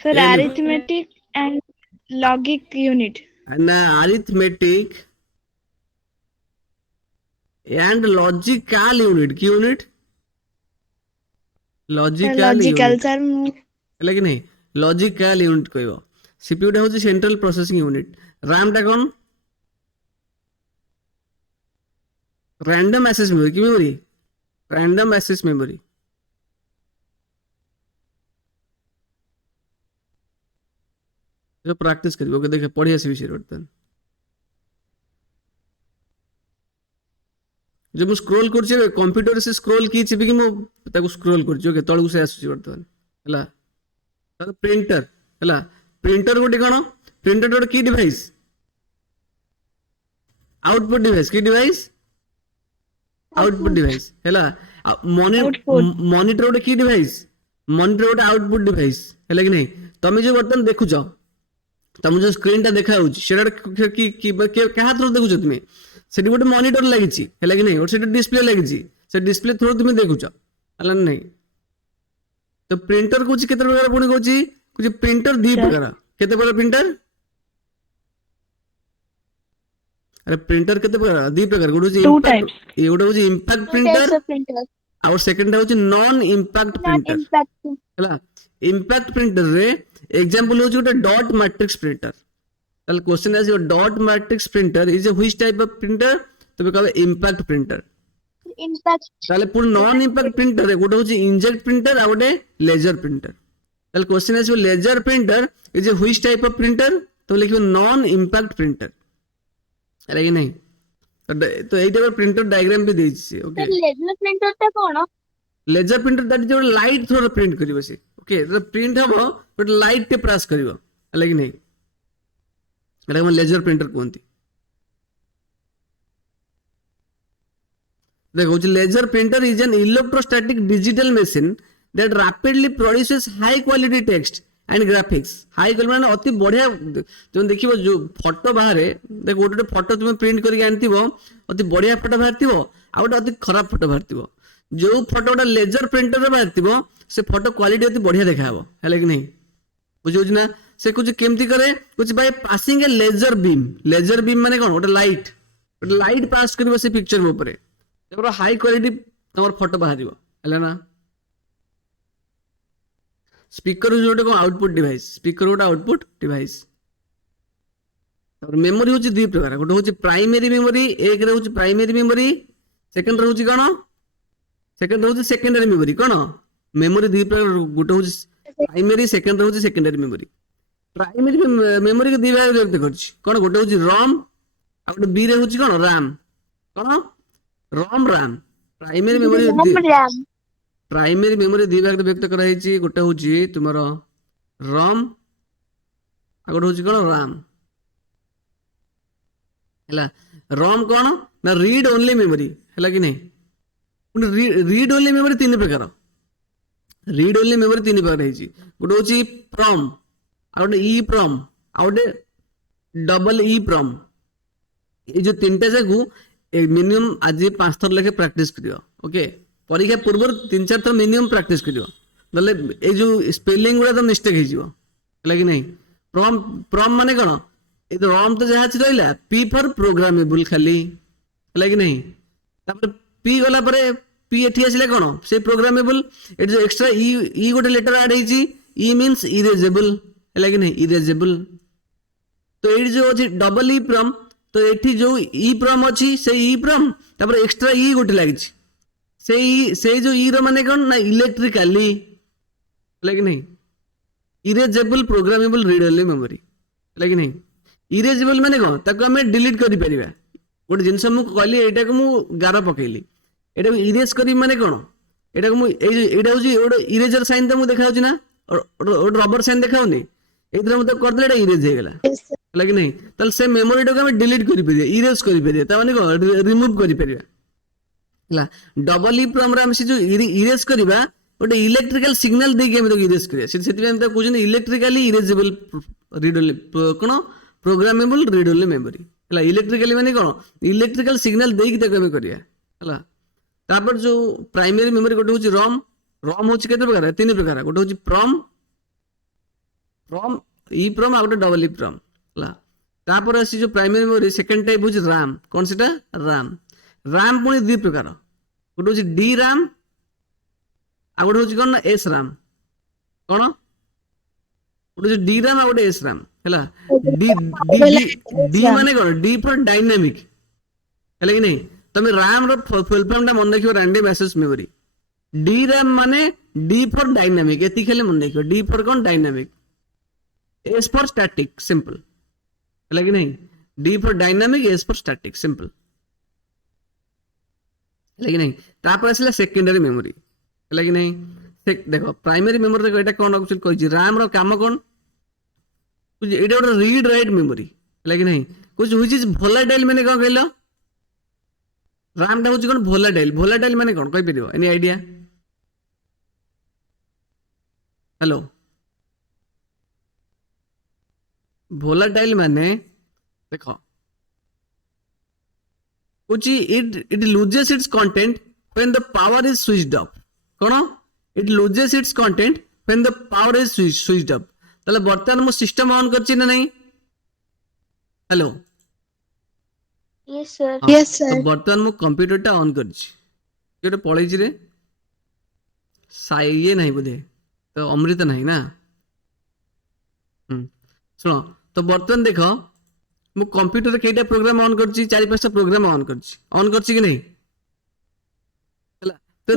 Sir, ALU. Arithmetic and Logic Unit. ना अरिथमेटिक एंड लॉजिकल यूनिट की unit Sir, logical Logical. Unit Sir, है कि नहीं लॉजिकल यूनिट कहबो सीपीयू टा होची सेंट्रल प्रोसेसिंग यूनिट रैम टा कौन रैंडम एक्सेस मेमोरी की मेमोरी रैंडम एक्सेस मेमोरी जो प्रैक्टिस करियो ओके देखे पढ़िया से विषय बर्तन जब मु स्क्रॉल करछि कंप्यूटर से स्क्रॉल की छिबि कि मु ताको स्क्रॉल करछि ओके तळगु से आसुछि बर्तन हला ताको प्रिंटर हला प्रिंटर गोटे कोन प्रिंटर गोटे की डिवाइस आउटपुट डिवाइस की डिवाइस आउटपुट डिवाइस हला मॉनिटर गोटे की डिवाइस मॉनिटर गोटे आउटपुट डिवाइस हला कि नहीं तमे जो बर्तन देखुछ तम जो स्क्रीन टा देखा होची सेटा क्या थ्रू देखुछ तुमे सेठी गोटे मॉनिटर लागिची हैला कि नहीं और सेटा डिस्प्ले लागिची से डिस्प्ले थ्रू तुमे देखुछ हला नहीं तो प्रिंटर कुछ केते प्रकार पुणी कहूची कुछ प्रिंटर दी प्रकार केते प्रकार प्रिंटर अरे प्रिंटर केते प्रकार दी प्रकार गोटे Two इम्पैक्ट ये गोटे होची impact two types printer of printers. और सेकंड होची non impact Not printer impacting. हला इम्पैक्ट प्रिंटर रे एग्जांपल होची गोटे डॉट मैट्रिक्स प्रिंटर ताल क्वेश्चन आसी dot matrix printer is a which type of printer तो कहबे इम्पैक्ट प्रिंटर Impact. ताले पूर्ण नॉन इम्पैक्ट प्रिंटर रे गोटे होची इंजेक्ट प्रिंटर और गोटे लेजर प्रिंटर ताल क्वेश्चन आसी laser printer is a which type of printer तो लिखिबो नॉन इम्पैक्ट प्रिंटर अरे कि नहीं तो एई टाइप प्रिंटर डायग्राम भी देछि ओके Sir, laser printer टा कौन? लेजर प्रिंटर दैट जो लाइट थ्रू प्रिंट करिवो से ओके तो प्रिंट हबो बट लाइट टे प्रेस करिवो हला कि नहीं एटा हम लेजर प्रिंटर कहंती देखो laser printer is an electrostatic digital machine that rapidly produces high quality text and graphics high quality माने अति बढ़िया तुम देखिबो जो फोटो बाहरे देखो गोटे फोटो तुम प्रिंट करके आनतिबो अति बढ़िया फोटो बाहरतिबो आ गोटे अति खराब फोटो बाहरतिबो जो फोटोटा लेजर प्रिंटर रे बाहरतिबो से फोटो क्वालिटी अति बढ़िया देखाबो हैले कि नहीं बुझियो ना से कुछ केमती करे कुछ by passing a laser beam माने कोन गोटे लाइट पास करबो से पिक्चर में ऊपर जब हाई क्वालिटी तमर फोटो बाहरिबो हैले ना स्पीकर गोटे कोन आउटपुट डिवाइस स्पीकर गोटे आउटपुट डिवाइस और मेमोरी होची दुई प्रकार गोटे होची प्राइमरी मेमोरी एक रे होची प्राइमरी मेमोरी सेकंड रे होची कोन सेकंड होची सेकेंडरी मेमोरी कोन मेमोरी दुई प्रकार गोटे होची प्राइमरी सेकंड होची सेकेंडरी मेमोरी प्राइमरी मेमोरी के दी भाग व्यक्त करछि कोन गोटे होची रॉम आ गोटे बी रे होची कोन रैम कोन RAM primary memory RAM. Primary memory दी भाग व्यक्त करा हैछि गोटे होची तुमरो रॉम आ गोटे होची कोन रैम हैला रॉम कोन ना रीड ओनली मेमोरी हैला कि नहीं रीड ओनली मेमोरी तीन प्रकार रीड ओनली मेमोरी तीन प्रकार हैछि गोटे होची प्रॉम आ गोटे ई प्रॉम आ गोटे डबल ई प्रॉम ये जो तीनटा जाकू मिनिमम आज 5 थर लेके प्रैक्टिस करियो ओके परीक्षा पूर्व 3-4 थर मिनिमम प्रैक्टिस करियो नले ए जो स्पेलिंग गुड़ा तो मिस्टेक हो कि नहीं प्रॉम प्रॉम माने कौन ये तो रॉम तो जहाँ रहा पी फॉर प्रोग्रामेबल खाली है कि नहीं तापर पी गला परे पी एठी आसिले कौन से प्रोग्रामेबल ये जो एक्स्ट्रा ई गोटे लेटर ऐड होइची ई मींस इरेजेबल है कि नहीं इरेजेबल तो ये जो अच्छी डबल ई प्रॉम तो ये जो ई प्रॉम अच्छी से ई प्रॉम तापर एक्स्ट्रा ई गोटे लगी से जो ई रो माने कौन ना इलेक्ट्रिकली है कि नहीं इरेजेबल प्रोग्रामेबल रीडेबल मेमोरी है कि नहीं इरेजेबल माने कौन ताको हमें डिलीट करि परिबा गोटे जिनस मु कहली एटा को मु गार पकेली एटा को इरेज करी माने कौन एटा को मु एटा होची ओडे इरेजर साइन त मु देखाउची ना और रबर साइन देखाउनी एथरा मु तो कर देले एटा इरेज हो गेला है कि नहीं ताल से मेमोरी टाको हमें डिलीट करि परिबा इरेज करि परिबा ता माने कौन रिमूव करि परिबा हला डबल ई प्रोग्राम रे हम से जो इरेज करबा गोटे इलेक्ट्रिकल सिग्नल देके हम तो इरेज करिया से हम तो कहउछन इलेक्ट्रिकली इरेजेबल रीडेबल कोन प्रोग्रामेबल रीडेबल मेमोरी हला इलेक्ट्रिकली माने कोन इलेक्ट्रिकल सिग्नल देके ताको हम करिया हला तापर जो प्राइमरी मेमोरी गोटे होची रॉम रॉम होची केते प्रकार तीन प्रकार गोटे होची प्रॉम प्रॉम ई प्रॉम आ गोटे डबल ई प्रॉम हला तापर आसी जो प्राइमरी मेमोरी सेकंड टाइप होची रैम कोन सेटा रैम रैम पुणी दुई प्रकार गोटे होची डी रैम आ गोटे होची कोन ना एस रैम कोन गोटे होची डी रैम आ गोटे एस रैम हला डी डी डी माने कोन डी फॉर डायनामिक हला कि नहीं तमे रैम रो फुल फॉर्म टा मन रखियो random access memory D RAM माने डी फॉर डायनामिक एति खेले मन रखियो डी फॉर कोन dynamic S for static simple है कि नहीं D for dynamic S for static simple है कि नहीं तापर आसला सेकेंडरी मेमोरी है कि नहीं देखो प्राइमरी मेमोरी देखो एटा कोन एक्चुअली कहछि रैम रो काम कोन एटा गोटे रीड राइट मेमोरी है कि नहीं कुछ व्हिच इज वोलेटाइल माने कोन कहलो रैम टा होछि कोन वोलेटाइल वोलेटाइल माने कोन कहि परियो एनी आईडिया हेलो वोलेटाइल माने देखो कुछ it loses its content when the power is switched off cone it loses its content when the power is switched off ताले बर्तमान मो सिस्टम ऑन करछि ना नहीं हेलो यस सर तो बर्तमान मो कंप्यूटर टा ऑन करछि जेटा पळै छि रे साई ये नहीं बोधे तो अमृत नहीं ना सुनो तो बर्तमान देखो मु कंप्यूटर केटा प्रोग्राम ऑन करछि चारि पांचटा प्रोग्राम ऑन करछि कि नहीं हला तो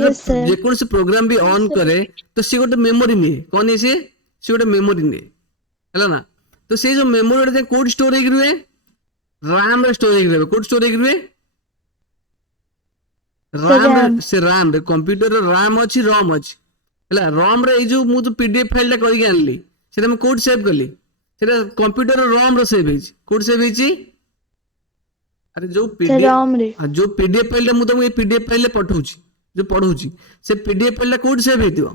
जे कोन से प्रोग्राम भी ऑन करे तो से गोटे मेमोरी ने कोन से गोटे मेमोरी ने हला ना तो से जो मेमोरी रे कोड स्टोर हे गरुए रैम रे स्टोर हे गरुए कोड स्टोर हे गरुए रैम से रैम रे कंप्यूटर रे रैम अछि रोम अछि हला रोम रे जो मु तो पीडीएफ फाइल टा करि आनली सेटा मैं कोड सेव करली सेटा कंप्यूटर रोम रो सेव हेछि कोड सेव हेछि अरे जो पीडीएफ फाइल मु तुमको पीडीएफ फाइल पठाउछि जो पढौछि से पीडीएफ फाइल कोड सेव हेतियो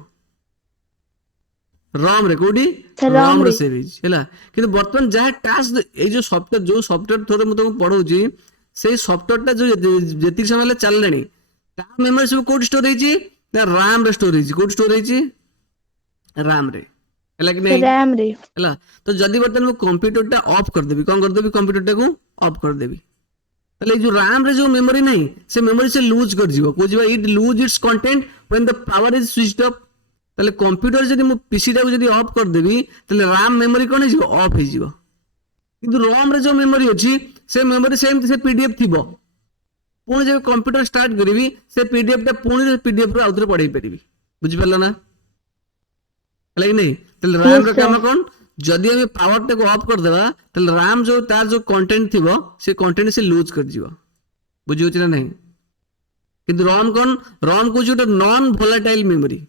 रोम रे कोडी रोम रो सेव हेछि हला किंतु वर्तमान जहा टास्क ए जो सॉफ्टवेयर थोड़े मु तुमको पढौछि से सॉफ्टवेयर टा जो जेति समय चललेनी ता मेमोरी सब कोड स्टोर हेछि ना रैम रे स्टोर हेछि कोड स्टोर हेछि रैम रे हला कि नहीं रैम रे हला तो जदी बर्तन मु कंप्यूटर टा ऑफ कर देबी कोन कर देबी कंप्यूटर टा को ऑफ कर देबी तले जो रैम रे जो मेमोरी नहीं से मेमोरी से लूज कर जीवो को जीवा it loose its content when the power is switched off तले कंप्यूटर जदी मु पीसी टा को जदी ऑफ कर देबी तले रैम मेमोरी कोन जीवो ऑफ हे जीवो किंतु रोम रे जो मेमोरी अछि से मेमोरी सेम से पीडीएफ थिबो पुणी जब कंप्यूटर स्टार्ट करी से पीडीएफ टा पुणी पीडीएफ रो आउथरे पढाई परिबी बुझि परला ना हला कि नहीं तले रैम रो काम कोन जदी हम पावर टा को ऑफ कर देबा तले रैम जो तार जो कंटेंट थिबो से कंटेंट से लूज कर जीवो बुझि होछि ना नहीं किंतु रोम को जो non volatile memory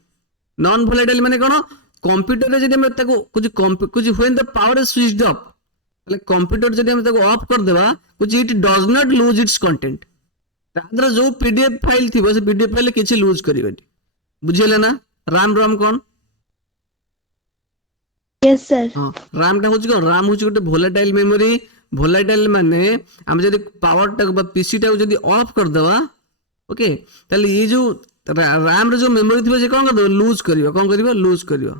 non volatile माने कोन कंप्यूटर रे जदी हम ताको कुछ when the power is switched off तले कंप्यूटर जदी हम ताको ऑफ कर देबा कुछ it does not lose its content तादर जो पीडीएफ फाइल थिबो से पीडीएफ फाइल किछि लूज करिवनी बुझिले ना राम कोन यस सर हां रैम टा होची कोन रैम होची गोटे वोलेटाइल मेमोरी वोलेटाइल माने हम जदी पावर टा बा पीसी टा जदी ऑफ कर देबा ओके ताले ये जो RAM रे जो मेमोरी थी से कौन कर लूज करियो कौन करियो लूज करियो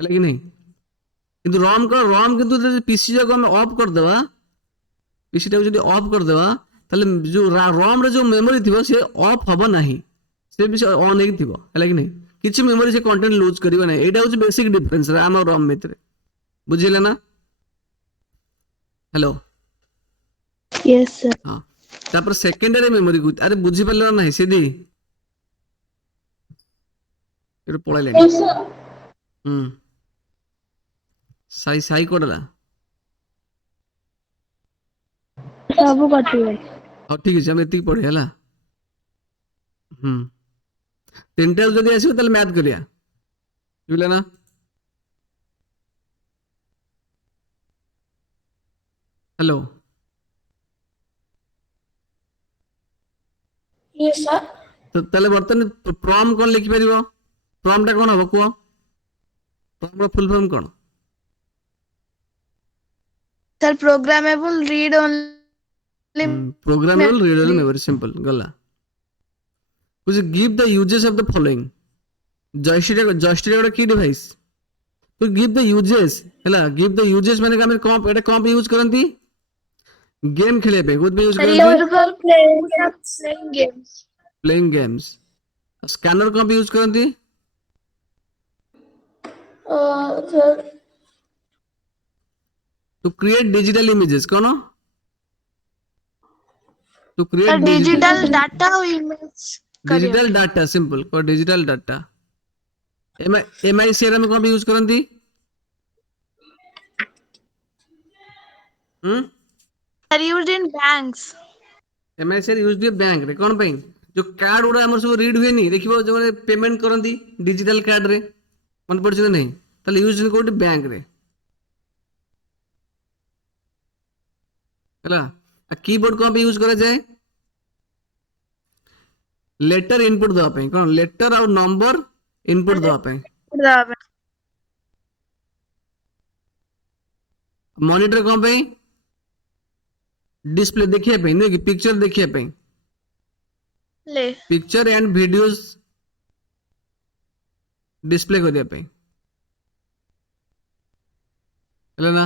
है कि नहीं किंतु ROM किंतु पीसी जो हम ऑफ कर देवा पीसी टाइप जब ऑफ कर देवा ताले जो ROM रे जो मेमोरी थी से ऑफ हबो नहीं से भी ऑन ही थी है कि नहीं किछि मेमोरी से कंटेंट लूज करियो नहीं एटा होची बेसिक डिफरेंस RAM और ROM भितर बुझिले ना हेलो यस सर हाँ तापर सेकेंडरी मेमोरी को अरे बुझी पारले ना सीधी ये पळाइले Yes, sir. हम्म साई साई कोडला सब कटियो हाँ ठीक है हम एति पढ़े है तीनटा जदि आसो ताले मैथ करिया बुझला ना हेलो Yes, sir. तो ताले बर्तन प्रॉम कौन लिखि परिबो प्रॉम टा कौन हबो को प्रॉम रा फुल फॉर्म कौन sir programmable read only programmable readable memory simple गला कुछ give the uses of the following joystick की डिवाइस तो गिव द यूजेस हैला गिव द यूजेस माने का कॉम्प एटा कॉम्प यूज करंती गेम खेले पे गुड पे यूज करंती Used for playing games. Playing games scanner कॉम्प यूज करंती Sir, to create digital images कौन to sir create digital data और इमेज डिजिटल डाटा सिंपल को डिजिटल डाटा एमआई सीआरएम कौन यूज करंती sir used in banks MICR use bank रे कौन पई जो कार्ड उड़ा हमर सब रीड हुए नहीं देखिबो जो पेमेंट करंती डिजिटल कार्ड रे मन पड़ नहीं ताले यूज कोड बैंक रे हला कीबोर्ड कौन पे यूज करा जाए लेटर इनपुट दवा पे कौन लेटर और नंबर इनपुट दवा पे मॉनिटर कौन पे डिस्प्ले देखिए पे नहीं कि पिक्चर देखिए पे ले पिक्चर एंड वीडियोस डिस्प्ले करिया पे हला ना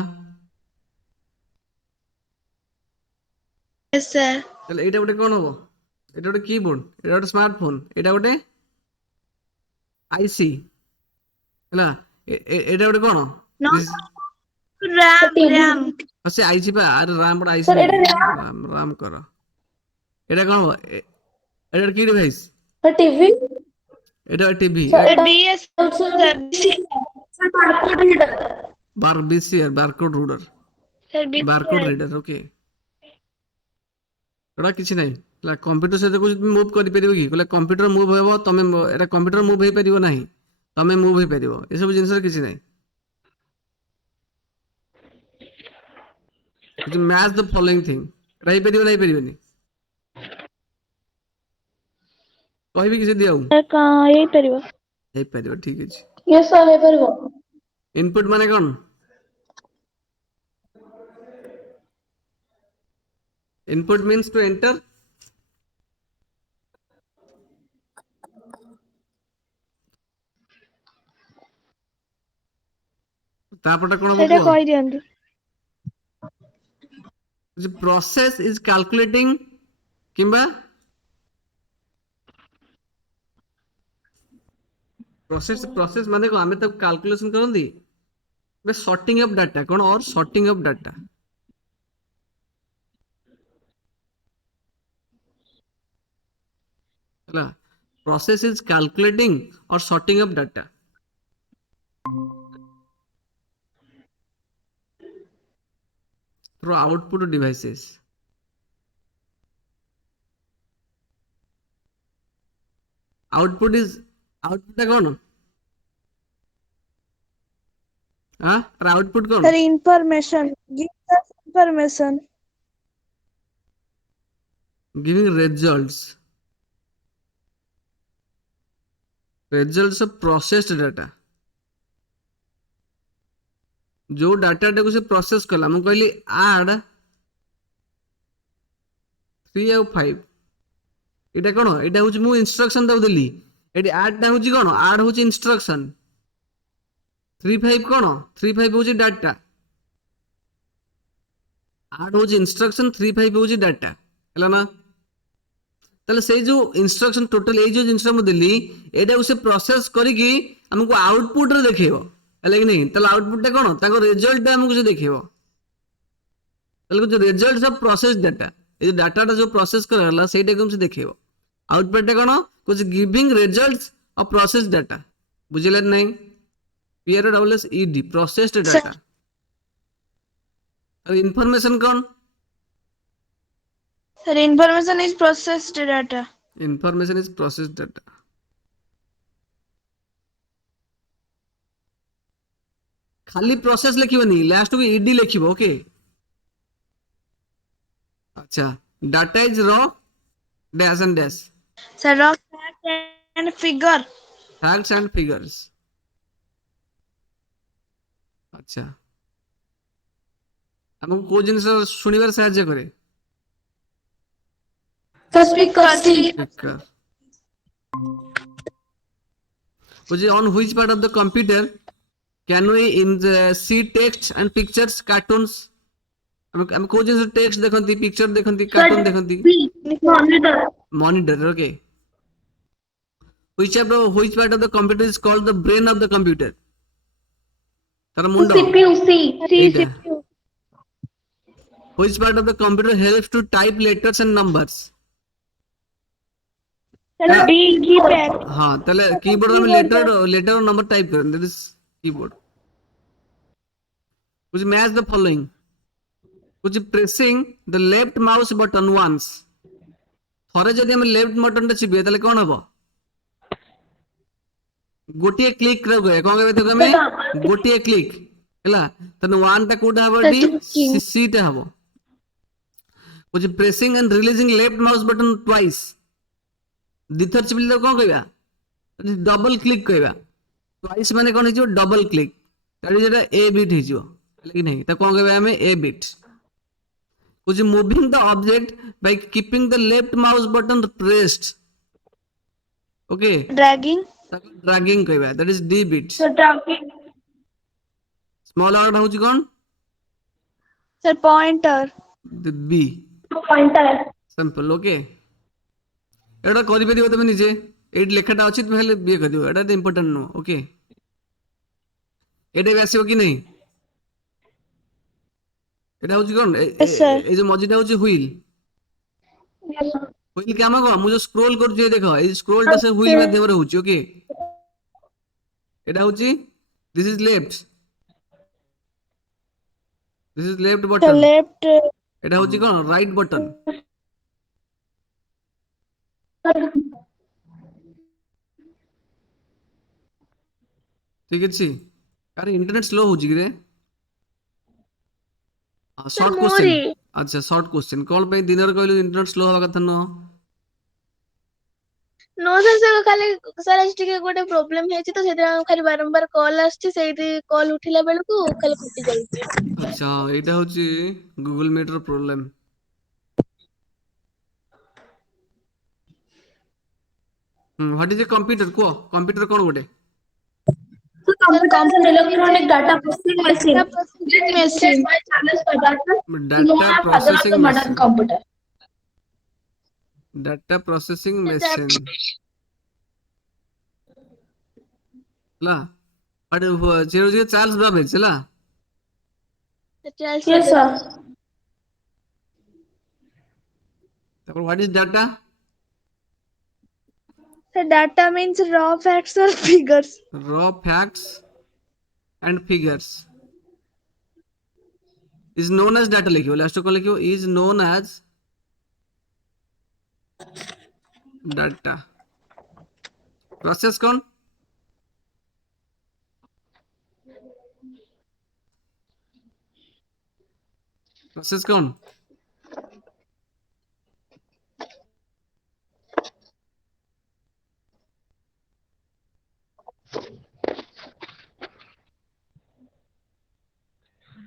यस सर তাহলে এটা ওটা কোন হবো এটা ওটা কিবোর্ড এটা ওটা স্মার্টফোন এটা ওটা আইসি ହେଲା এটা ওটা কোন नो रैम আছে আইসি পা আর রাম পড়া আইসি sir, it is Ram Ram কর এটা কোন হবো এটা কি ডিভাইস a TV. এটা টিভি Sir, it बीएस also sir, barcode reader. বারবিসিআর barcode reader sir barcode reader okay এটা কিছু নাই লা কম্পিউটার সହିତ কিছু মুভ কৰি পৰিব কি কলে কম্পিউটার মুভ হ'ব তুমি এটা কম্পিউটার মুভ হৈ পৰিব নাই তুমি মুভ হৈ পৰিব এই সব জিনিসৰ কিছু নাই কিছু ম্যাচ দ ফলোইং থিং ରହି ପରିବ নাই ପରିବନି କହିବି କିଛି ଦିଆଉ कहाँ यही परिवार ହେଇ ପରିବ ଠିକ ଅଛି Yes, sir, ହେଇପାରିବ. ଇନପୁଟ ମାନେ କଣ input means to enter ତାପରଟା କଣ ସେଟା ହବ କହି ଦିଅନ୍ତୁ the process is calculating କିମ୍ବା process ମାନେ କଣ ଆମେ ତ calculation କରନ୍ତି ବେ sorting of data କଣ or sorting of data ହେଲା process is calculating or sorting of data through output devices output ଟା କଣ हाँ और आउटपुट कौन sir information give us information giving results of processed data जो डाटा टाको से प्रोसेस कला मु कहली add 3 और 5 এটা কোন এটা হচ্ছে মু ইনস্ট্রকশন তাକୁ দেলি এটি আডটা হচ্ছে কোন আড হচ্ছে ইনস্ট্রকশন 35 কোন 35 হচ্ছে ডাটা আড হচ্ছে ইনস্ট্রকশন 35 হচ্ছে ডাটা ହେଲା না তাহলে সেই যে ইনস্ট্রকশন টোটাল এই যে জিনিসটা মু দেলি এটাକୁ ସେ ପ୍ରୋସେସ କରିକି ଆମକୁ ଆଉଟପୁଟ ରେ ଦେଖେଇବ ହେଲା କି ନାହିଁ ତାହେଲେ ଆଉଟପୁଟ ଟା କଣ ତାଙ୍କ ରେଜଲ୍ଟ ଟା ଆମକୁ ସେ ଦେଖେଇବ ତାହେଲେ ଯୋଉ ରେଜଲ୍ଟ ଅଫ ପ୍ରୋସେସ ଡାଟା এই ডাটাটা ଯୋଉ ପ୍ରୋସେସ କରାଗଲା ସେଇଟାକୁ ସେ ଦେଖେଇବ ଆଉଟପୁଟ ଟା କଣ କୁछ giving result of process data ବୁଝିଲେ ନାହିଁ PROSESED ପ୍ରୋସେସଡ Sir. ଡାଟା ଆଉ ଇନଫରମେସନ କଣ Sir, information is processed data. Information is processed data. खाली प्रोसेस लिखिबनी लास्ट को ईडी लिखिबो ओके अच्छा data is raw dash and dash Sir, raw fact and figure. Facts and figures अच्छा हमको को जिनिस सुनिबार साहाय्य करे Speaker C. Speaker which is on which part of the computer can we in the see text and pictures cartoons हम को जिनिस टेक्स्ट देखंती पिक्चर देखंती कार्टून देखंती Monitor. monitor okay which part of the computer is called the brain of the computer तार मुंडा CPU C. Etah which part of the computer helps to type letters and numbers Sir, D keypad. हाँ ताले keyboard में letter और number type करें that is keyboard which match the following which pressing the left mouse button once थरे जदि हम left button टा चिपिए ताले कोन हबो गोटिए क्लिक रे गए कोन कहबे तो हमें गोटिए क्लिक हैला तने वन टा कोटा हबो डी सी टा हबो which pressing and releasing left mouse button twice दिथर चिपिले तो कोन कहबा डबल क्लिक कहबा ट्वाइस माने कोन हिजो डबल क्लिक ताडी जेटा ए बिट हिजो हैला कि नहीं त कोन कहबा हमें a bit which is moving the object by keeping the left mouse button pressed okay Dragging. dragging कहबा that is D bit So dragging. small r होची कोन Sir, pointer. the B Pointer. simple okay एटा करि परिबो तमे निजे eight लेखाटा अछि तमे हेले B कर दियो एटा इंपोर्टेंट नो ओके एटा भी आसीबो कि नहीं एटा होची कोन Yes, sir. ए जो मजिटा होची व्हील Yes, sir. व्हील के आमा को मु जो स्क्रॉल कर जे देखो ए स्क्रॉल टा से व्हील माध्यम रे होची ओके एटा होची this is left The button left. एटा होची कोन राइट बटन ठीक अछि अरे इंटरनेट स्लो होची रे शॉर्ट क्वेश्चन अच्छा शॉर्ट क्वेश्चन कॉल पे दिनर कहलु इंटरनेट स्लो हवा कथा न No, sir, sir, खाली सर आज ଟିକେ ଗୋଟେ ପ୍ରୋବ୍ଲେମ ହେଇଛି ତ ସେଥିପାଇଁ ଖାଲି ବାରମ୍ବାର କଲ୍ ଆସୁଛି ସେଇଠି କଲ୍ ଉଠିଲା ବେଳକୁ ଖାଲି କଟି ଯାଉଛି अच्छा एटा होची गूगल मीट रो problem what is a computer को कंप्यूटर कोन गोटे So computer is an electronic data processing machine. Data processing machine. By Charles Babbage, data known as father of processing the modern machine computer. Data processing machine ला अरे जेरो जे Charles Babbage ला Yes, sir. तापर what is data So data means raw facts or figures. raw facts and figures is known as data लिखियो last को लिखियो is known as data process कौन प्रोसेस कौन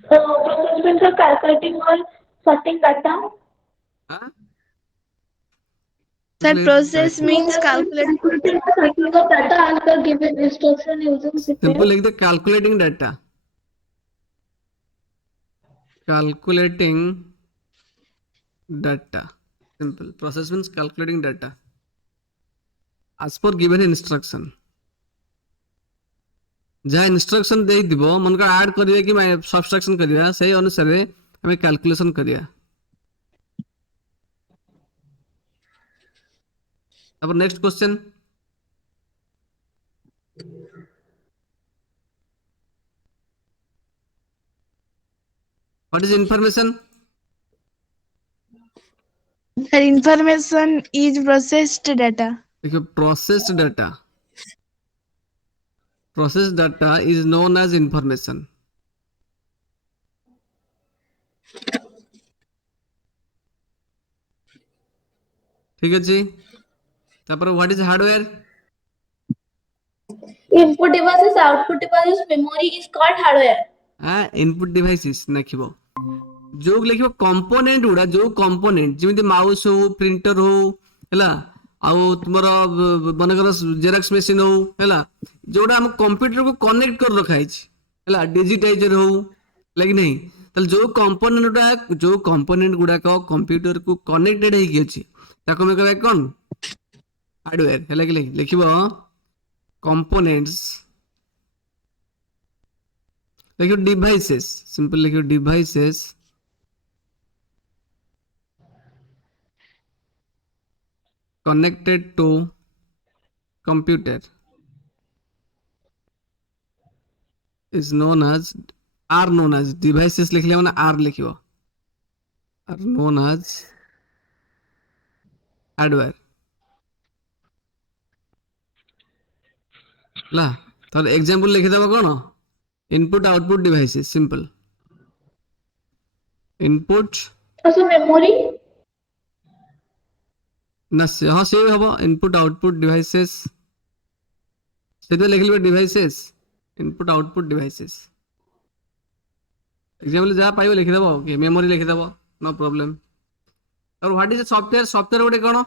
Process means for calculating or sorting data. हाँ Sir, Translate process data. means calculate. Calculating the cycling of data as per given instruction using Simple CPU. like the calculating data. Calculating data. Simple. Process means calculating data as per given instruction. जहाँ instruction दे दिबो मन को add करिए कि subtraction करिया सही अनुसार हमें कैलकुलेशन करिया अब next question what is information Sir, information is processed data. देखिए process data is known as information ठीक है जी तापर what is hardware Input devices, output devices, memory is called hardware. Input devices लिखिबो जो लिखिबो कंपोनेंट गुडा जो कंपोनेंट जेमिति माउस हो प्रिंटर हो हैला आउ तुमर मनकर जेरॉक्स मशीन हो हैला जोडा हम कंप्यूटर को कनेक्ट कर रखा है हैला डिजिटाइजर हो लगी नहीं तल जो कंपोनेंट गुडा को कंप्यूटर को कनेक्टेड है कि अछि ताको हम कहबे कोन हार्डवेयर हैला कि लिखिबो कंपोनेंट्स लिखियो डिवाइसेस सिंपल लिखियो devices connected to computer is known as are known as devices लिख लिया ना are लिखियो are known as hardware ला तो एग्जांपल लिखि देबो कोन input output devices simple input Also memory. ना हाँ से हबो इनपुट आउटपुट डिवाइसेस से लिख लियो devices input output devices example जा पाइबो लिखि देबो ओके मेमोरी लिखि देबो नो प्रॉब्लम और व्हाट इज सॉफ्टवेयर गोटे कोन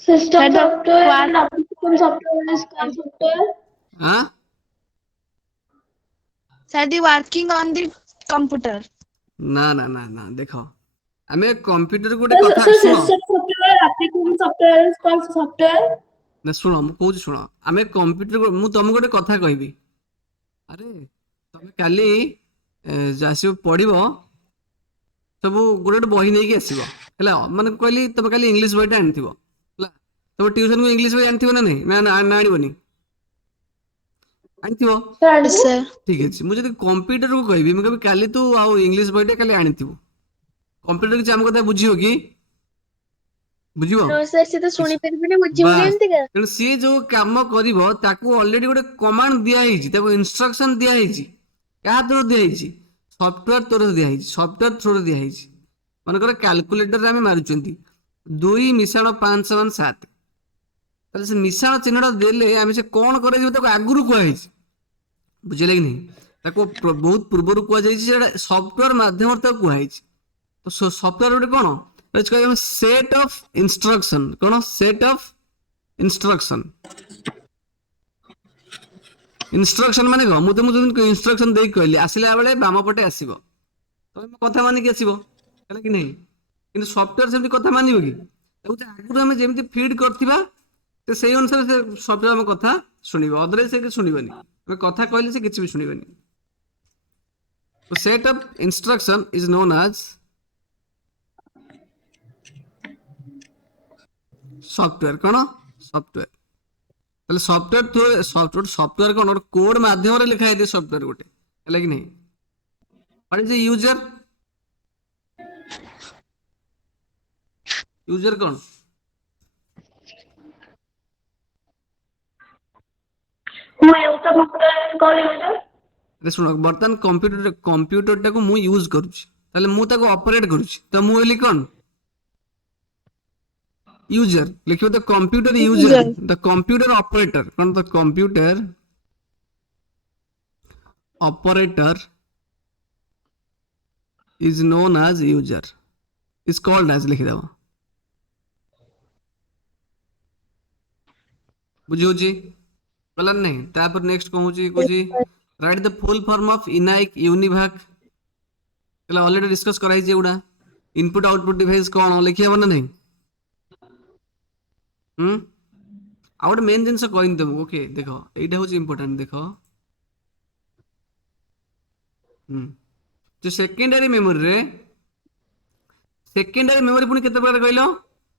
System Sir, the software part- and application software is called software. हां Sir, the working on the computer. ना ना ना ना देखो हमें कंप्यूटर गोटे So, कथा so सुनो system software, application software is called software. ना सुनो मु कहूची सुनो हमें कंप्यूटर मु तुमको गोटे कथा कहबी अरे तमे काली जासिबो पढिबो सब गोटे गोटे बही नहीं आसीबो हैला माने कहली तमे काली इंग्लिश बहीटा आनिथिबो हैला तमे ट्यूशन को इंग्लिश बही आनिथिबो ना नहीं ना ना आनिबोनी आनिथिबो Yes, sir. ठीक अछि मु जदी कंप्यूटर को कहबी मु कहबी काली तू आउ इंग्लिश बहीटा काली आनिथिबो कंप्यूटर किछ हम कथा बुझियो कि बुझिबो No, sir, ସେ ତ ଶୁଣି ପାରିବେନି ବୁଝିବୁ ବାସ୍ କେମିତିକା? ତେଣୁ ସିଏ ଯୋଉ କାମ କରିବ ତାକୁ ଅଲରେଡି ଗୋଟେ କମାଣ୍ଡ ଦିଆ ହେଇଛି ତାକୁ ଇନଷ୍ଟ୍ରକ୍ସନ ଦିଆ ହେଇଛି କାହା ଥ୍ରୋ ଦିଆ ହେଇଛି ସଫ୍ଟୱେୟାର ଥ୍ରୋ ଦିଆ ହେଇଛି ସଫ୍ଟୱେୟାର ଥ୍ରୋ ଦିଆ ହେଇଛି ମନେକର କ୍ୟାଲକୁଲେଟରରେ ଆମେ ମାରୁଛନ୍ତି 2 ମିଶାଣ 5 ସମାନ 7 ତାହେଲେ ସେ ମିଶାଣ ଚିହ୍ନଟା ଦେଲେ ଆମେ ସେ କଣ କରାଯିବ ତାକୁ ଆଗରୁ କୁହାଯାଇଛି ବୁଝିଲେ କି ନାହିଁ ତାକୁ ବହୁତ ପୂର୍ବରୁ କୁହାଯାଇଛି ସେଟା ସଫ୍ଟୱେୟାର ମାଧ୍ୟମରେ ତାକୁ କୁହାଯାଇଛି ତ ସଫ୍ଟୱେୟାର ଗୋଟେ କଣ सेट ऑफ इंस्ट्रक्शन कौन सेट ऑफ इंस्ट्रक्शन इंस्ट्रक्शन माने को मु तुमको इंस्ट्रक्शन दे कहली आसिला बेले बाम पटे आसीबो तमे कथा मानि के आसीबो हैला कि नहीं किंतु सॉफ्टवेयर सेमती कथा मानिबो कि ताऊ आगु हम जेमती फीड करथिबा ते सेही अनुसार से सॉफ्टवेयर हम कथा सुनिबो अदरवाइज से सुनिबनी हम कथा कहले से किछ भी सुनिबनी तो set of instruction is known as software कौन सॉफ्टवेयर ताले सॉफ्टवेयर तो सॉफ्टवेयर कौन कोड माध्यम रे लिखा है सॉफ्टवेयर गोटे है कि नहीं व्हाट इज द यूजर कौन Who use the computer is called user. अरे सुनो बर्तमान कंप्यूटर टा को मु यूज करूची ताले मु ताको ऑपरेट करूची तो मु एली कौन यूजर लिखियो the computer user the computer operator कौन the computer operator is known as user is called as लिखि देबो बुझी होची कला नहीं तापर नेक्स्ट कौन होची कोची write the full form of ENIAC UNIVAC कला ऑलरेडी डिस्कस कराई जे उडा इनपुट आउटपुट डिवाइस कौन लिखिया बना नहीं आ गोटे मेन जिनस कहनी तुमको ओके देख एटा हूँ इम्पोर्टाट देख जो सेकेंडरी मेमोरी रे सेकेंडरी मेमोरी पुणी केते प्रकार कहलो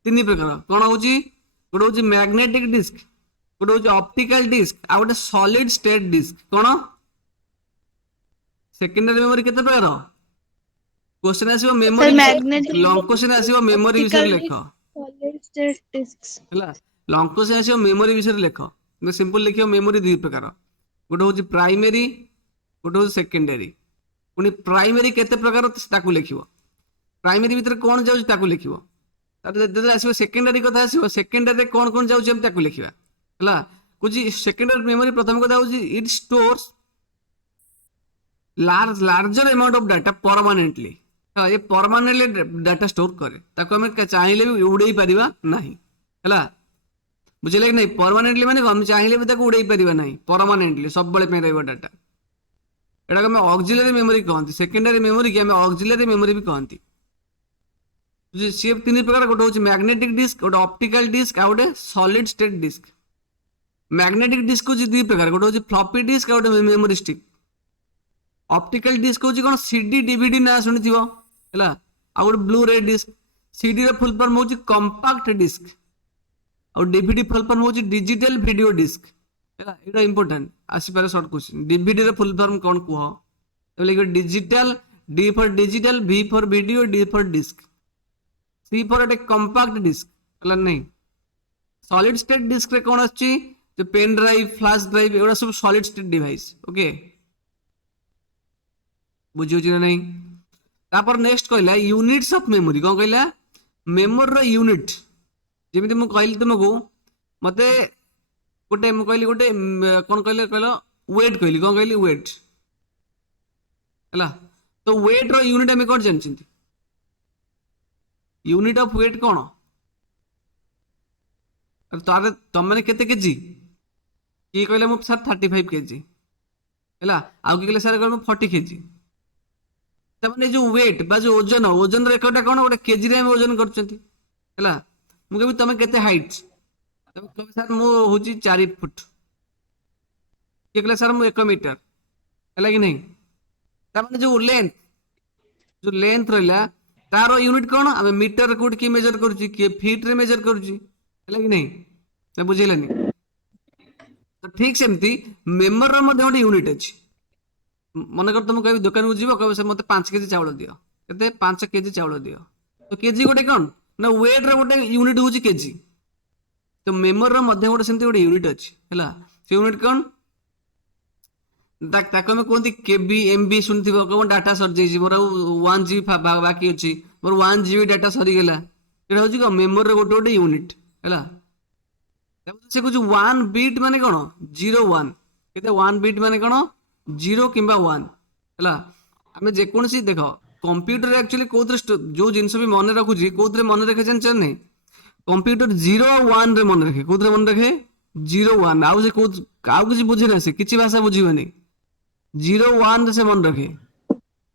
तीन प्रकार कौन हूँ गोटे हूँ मैग्नेटिक डिस्क गोटे हूँ ऑप्टिकल डिस्क आ गोटे सॉलिड स्टेट डिस्क कौन सेकेंडरी मेमोरी केते प्रकार क्वेश्चन आसीबो मेमोरी मैग्नेटिक लॉन्ग क्वेश्चन आसीबो मेमोरी विषय ऑप्टिकल लेख सॉलिड स्टेट डिस्क्स ହେଲା ଲଙ୍ଗ କ୍ୱେଶ୍ଚନ ଆସିବ ମେମୋରି ବିଷୟରେ ଲେଖ ସିମ୍ପଲ ଲେଖିବ ମେମୋରି ଦୁଇ ପ୍ରକାର ଗୋଟେ ହଉଛି ପ୍ରାଇମେରୀ ଗୋଟେ ହଉଛି ସେକେଣ୍ଡାରୀ ପୁଣି ପ୍ରାଇମେରୀ କେତେ ପ୍ରକାର ତାକୁ ଲେଖିବ ପ୍ରାଇମେରୀ ଭିତରେ କ'ଣ ଯାଉଛି ତାକୁ ଲେଖିବ ତାପରେ ଯେତେବେଳେ ଆସିବ ସେକେଣ୍ଡାରୀ କଥା ଆସିବ ସେକେଣ୍ଡାରୀରେ କ'ଣ କ'ଣ ଯାଉଛି ଆମେ ତାକୁ ଲେଖିବା ହେଲା କହୁଛି ସେକେଣ୍ଡାରୀ ମେମୋରି ପ୍ରଥମ କଥା ହଉଛି it stores larger amount of data permanently ये परमानेंटली डाटा स्टोर करे ताको हमें चाहिए भी उड़ाई परिबा नहीं हैला बुझले कि नहीं परमानेंटली माने हम चाहिए भी ताको उड़ाई परिबा नहीं परमानेंटली सब बळे पे रहबो डाटा एटा हमें ऑक्सिलरी मेमोरी कहंती सेकेंडरी मेमोरी के हमें ऑक्सिलरी मेमोरी भी कहंती जे सी तीन प्रकार गोटे होची मैग्नेटिक डिस्क गोटे ऑप्टिकल डिस्क आ गोटे solid state disc magnetic disk होची दुई प्रकार गोटे होची फ्लॉपी डिस्क आ गोटे मेमोरी स्टिक ऑप्टिकल डिस्क होची कोन सीडी डीवीडी ना सुनिथिबो हैला आ गोटे ब्लू रे डिस्क सीडी रे फुल फॉर्म होची कॉम्पैक्ट डिस्क और डीवीडी फुल फॉर्म होची डिजिटल वीडियो डिस्क हैला एटा इंपोर्टेंट आसी पारे शॉर्ट क्वेश्चन डीवीडी रे फुल फॉर्म कोन कुह तबले कि digital D for digital V for video D for disc C for a compact disc हैला नहीं सॉलिड स्टेट डिस्क रे कोन आछि जो पेन ड्राइव फ्लैश ड्राइव एटा सब सॉलिड स्टेट डिवाइस ओके बुझियो कि नहीं तापर नेक्स्ट कहला यूनिट्स ऑफ मेमोरी कौन कहला मेमोरी रो यूनिट जेमिति मु कहली तुमको मते गोटे मु कहली गोटे कौन कहले कहलो वेट कहली कौन कहली वेट हला तो वेट रो यूनिट हम कौन जानछंती यूनिट ऑफ वेट कौन तारे तमने केते केजी की कहले मु सर 35 केजी हला आउ की कहले सर कहले 40 केजी तमने जो वेट बा जो ओजन ओजन रेकर्डटा कोन गोटे केजी रे हम ओजन करचंती हैला मु कहबी तमे केते हाइट तमे कहबी सर मु होची 4 फुट के कहले सर मु 1 मीटर हैला कि नहीं तमने जो लेंथ रहला तारो यूनिट कोन हम मीटर कोड की मेजर करची के फीट रे मेजर करची हैला कि नहीं त बुझिलानी तो ठीक सेमती मेमोरी रो मध्ये गोटे यूनिट अछि मन कर तुम कभी दुकान को जीव कह मत 5 केजी चावल दियो केते 5 केजी चावल दियो तो केजी गोटे कौन ना वेट रे गोटे यूनिट होची केजी तो मेमोरी रो मध्ये गोटे सेमती गोटे यूनिट अछि हैला से यूनिट कौन ताको में कोनती केबी एमबी सुनथिबो कोन डाटा सर जाई मोर 1 जीबी बाकी अछि मोर 1 जीबी डाटा सरी गेला एटा होची को मेमोरी रो गोटे गोटे यूनिट हैला से कुछ 1 बिट माने कोन 01 केते 1 बिट माने कोन 0 किंबा 1 हैला हमें जे कोनसी देखो कंप्यूटर एक्चुअली कोथरे जो जिंस भी मन रखुची कोथरे मन रखे जान नहीं कंप्यूटर 0 और 1 रे मन रखे कोथरे मन रखे 0 1 आउ से आउ किसी बुझे ना से किछि भाषा बुझिबनी 0 1 रे से मन रखे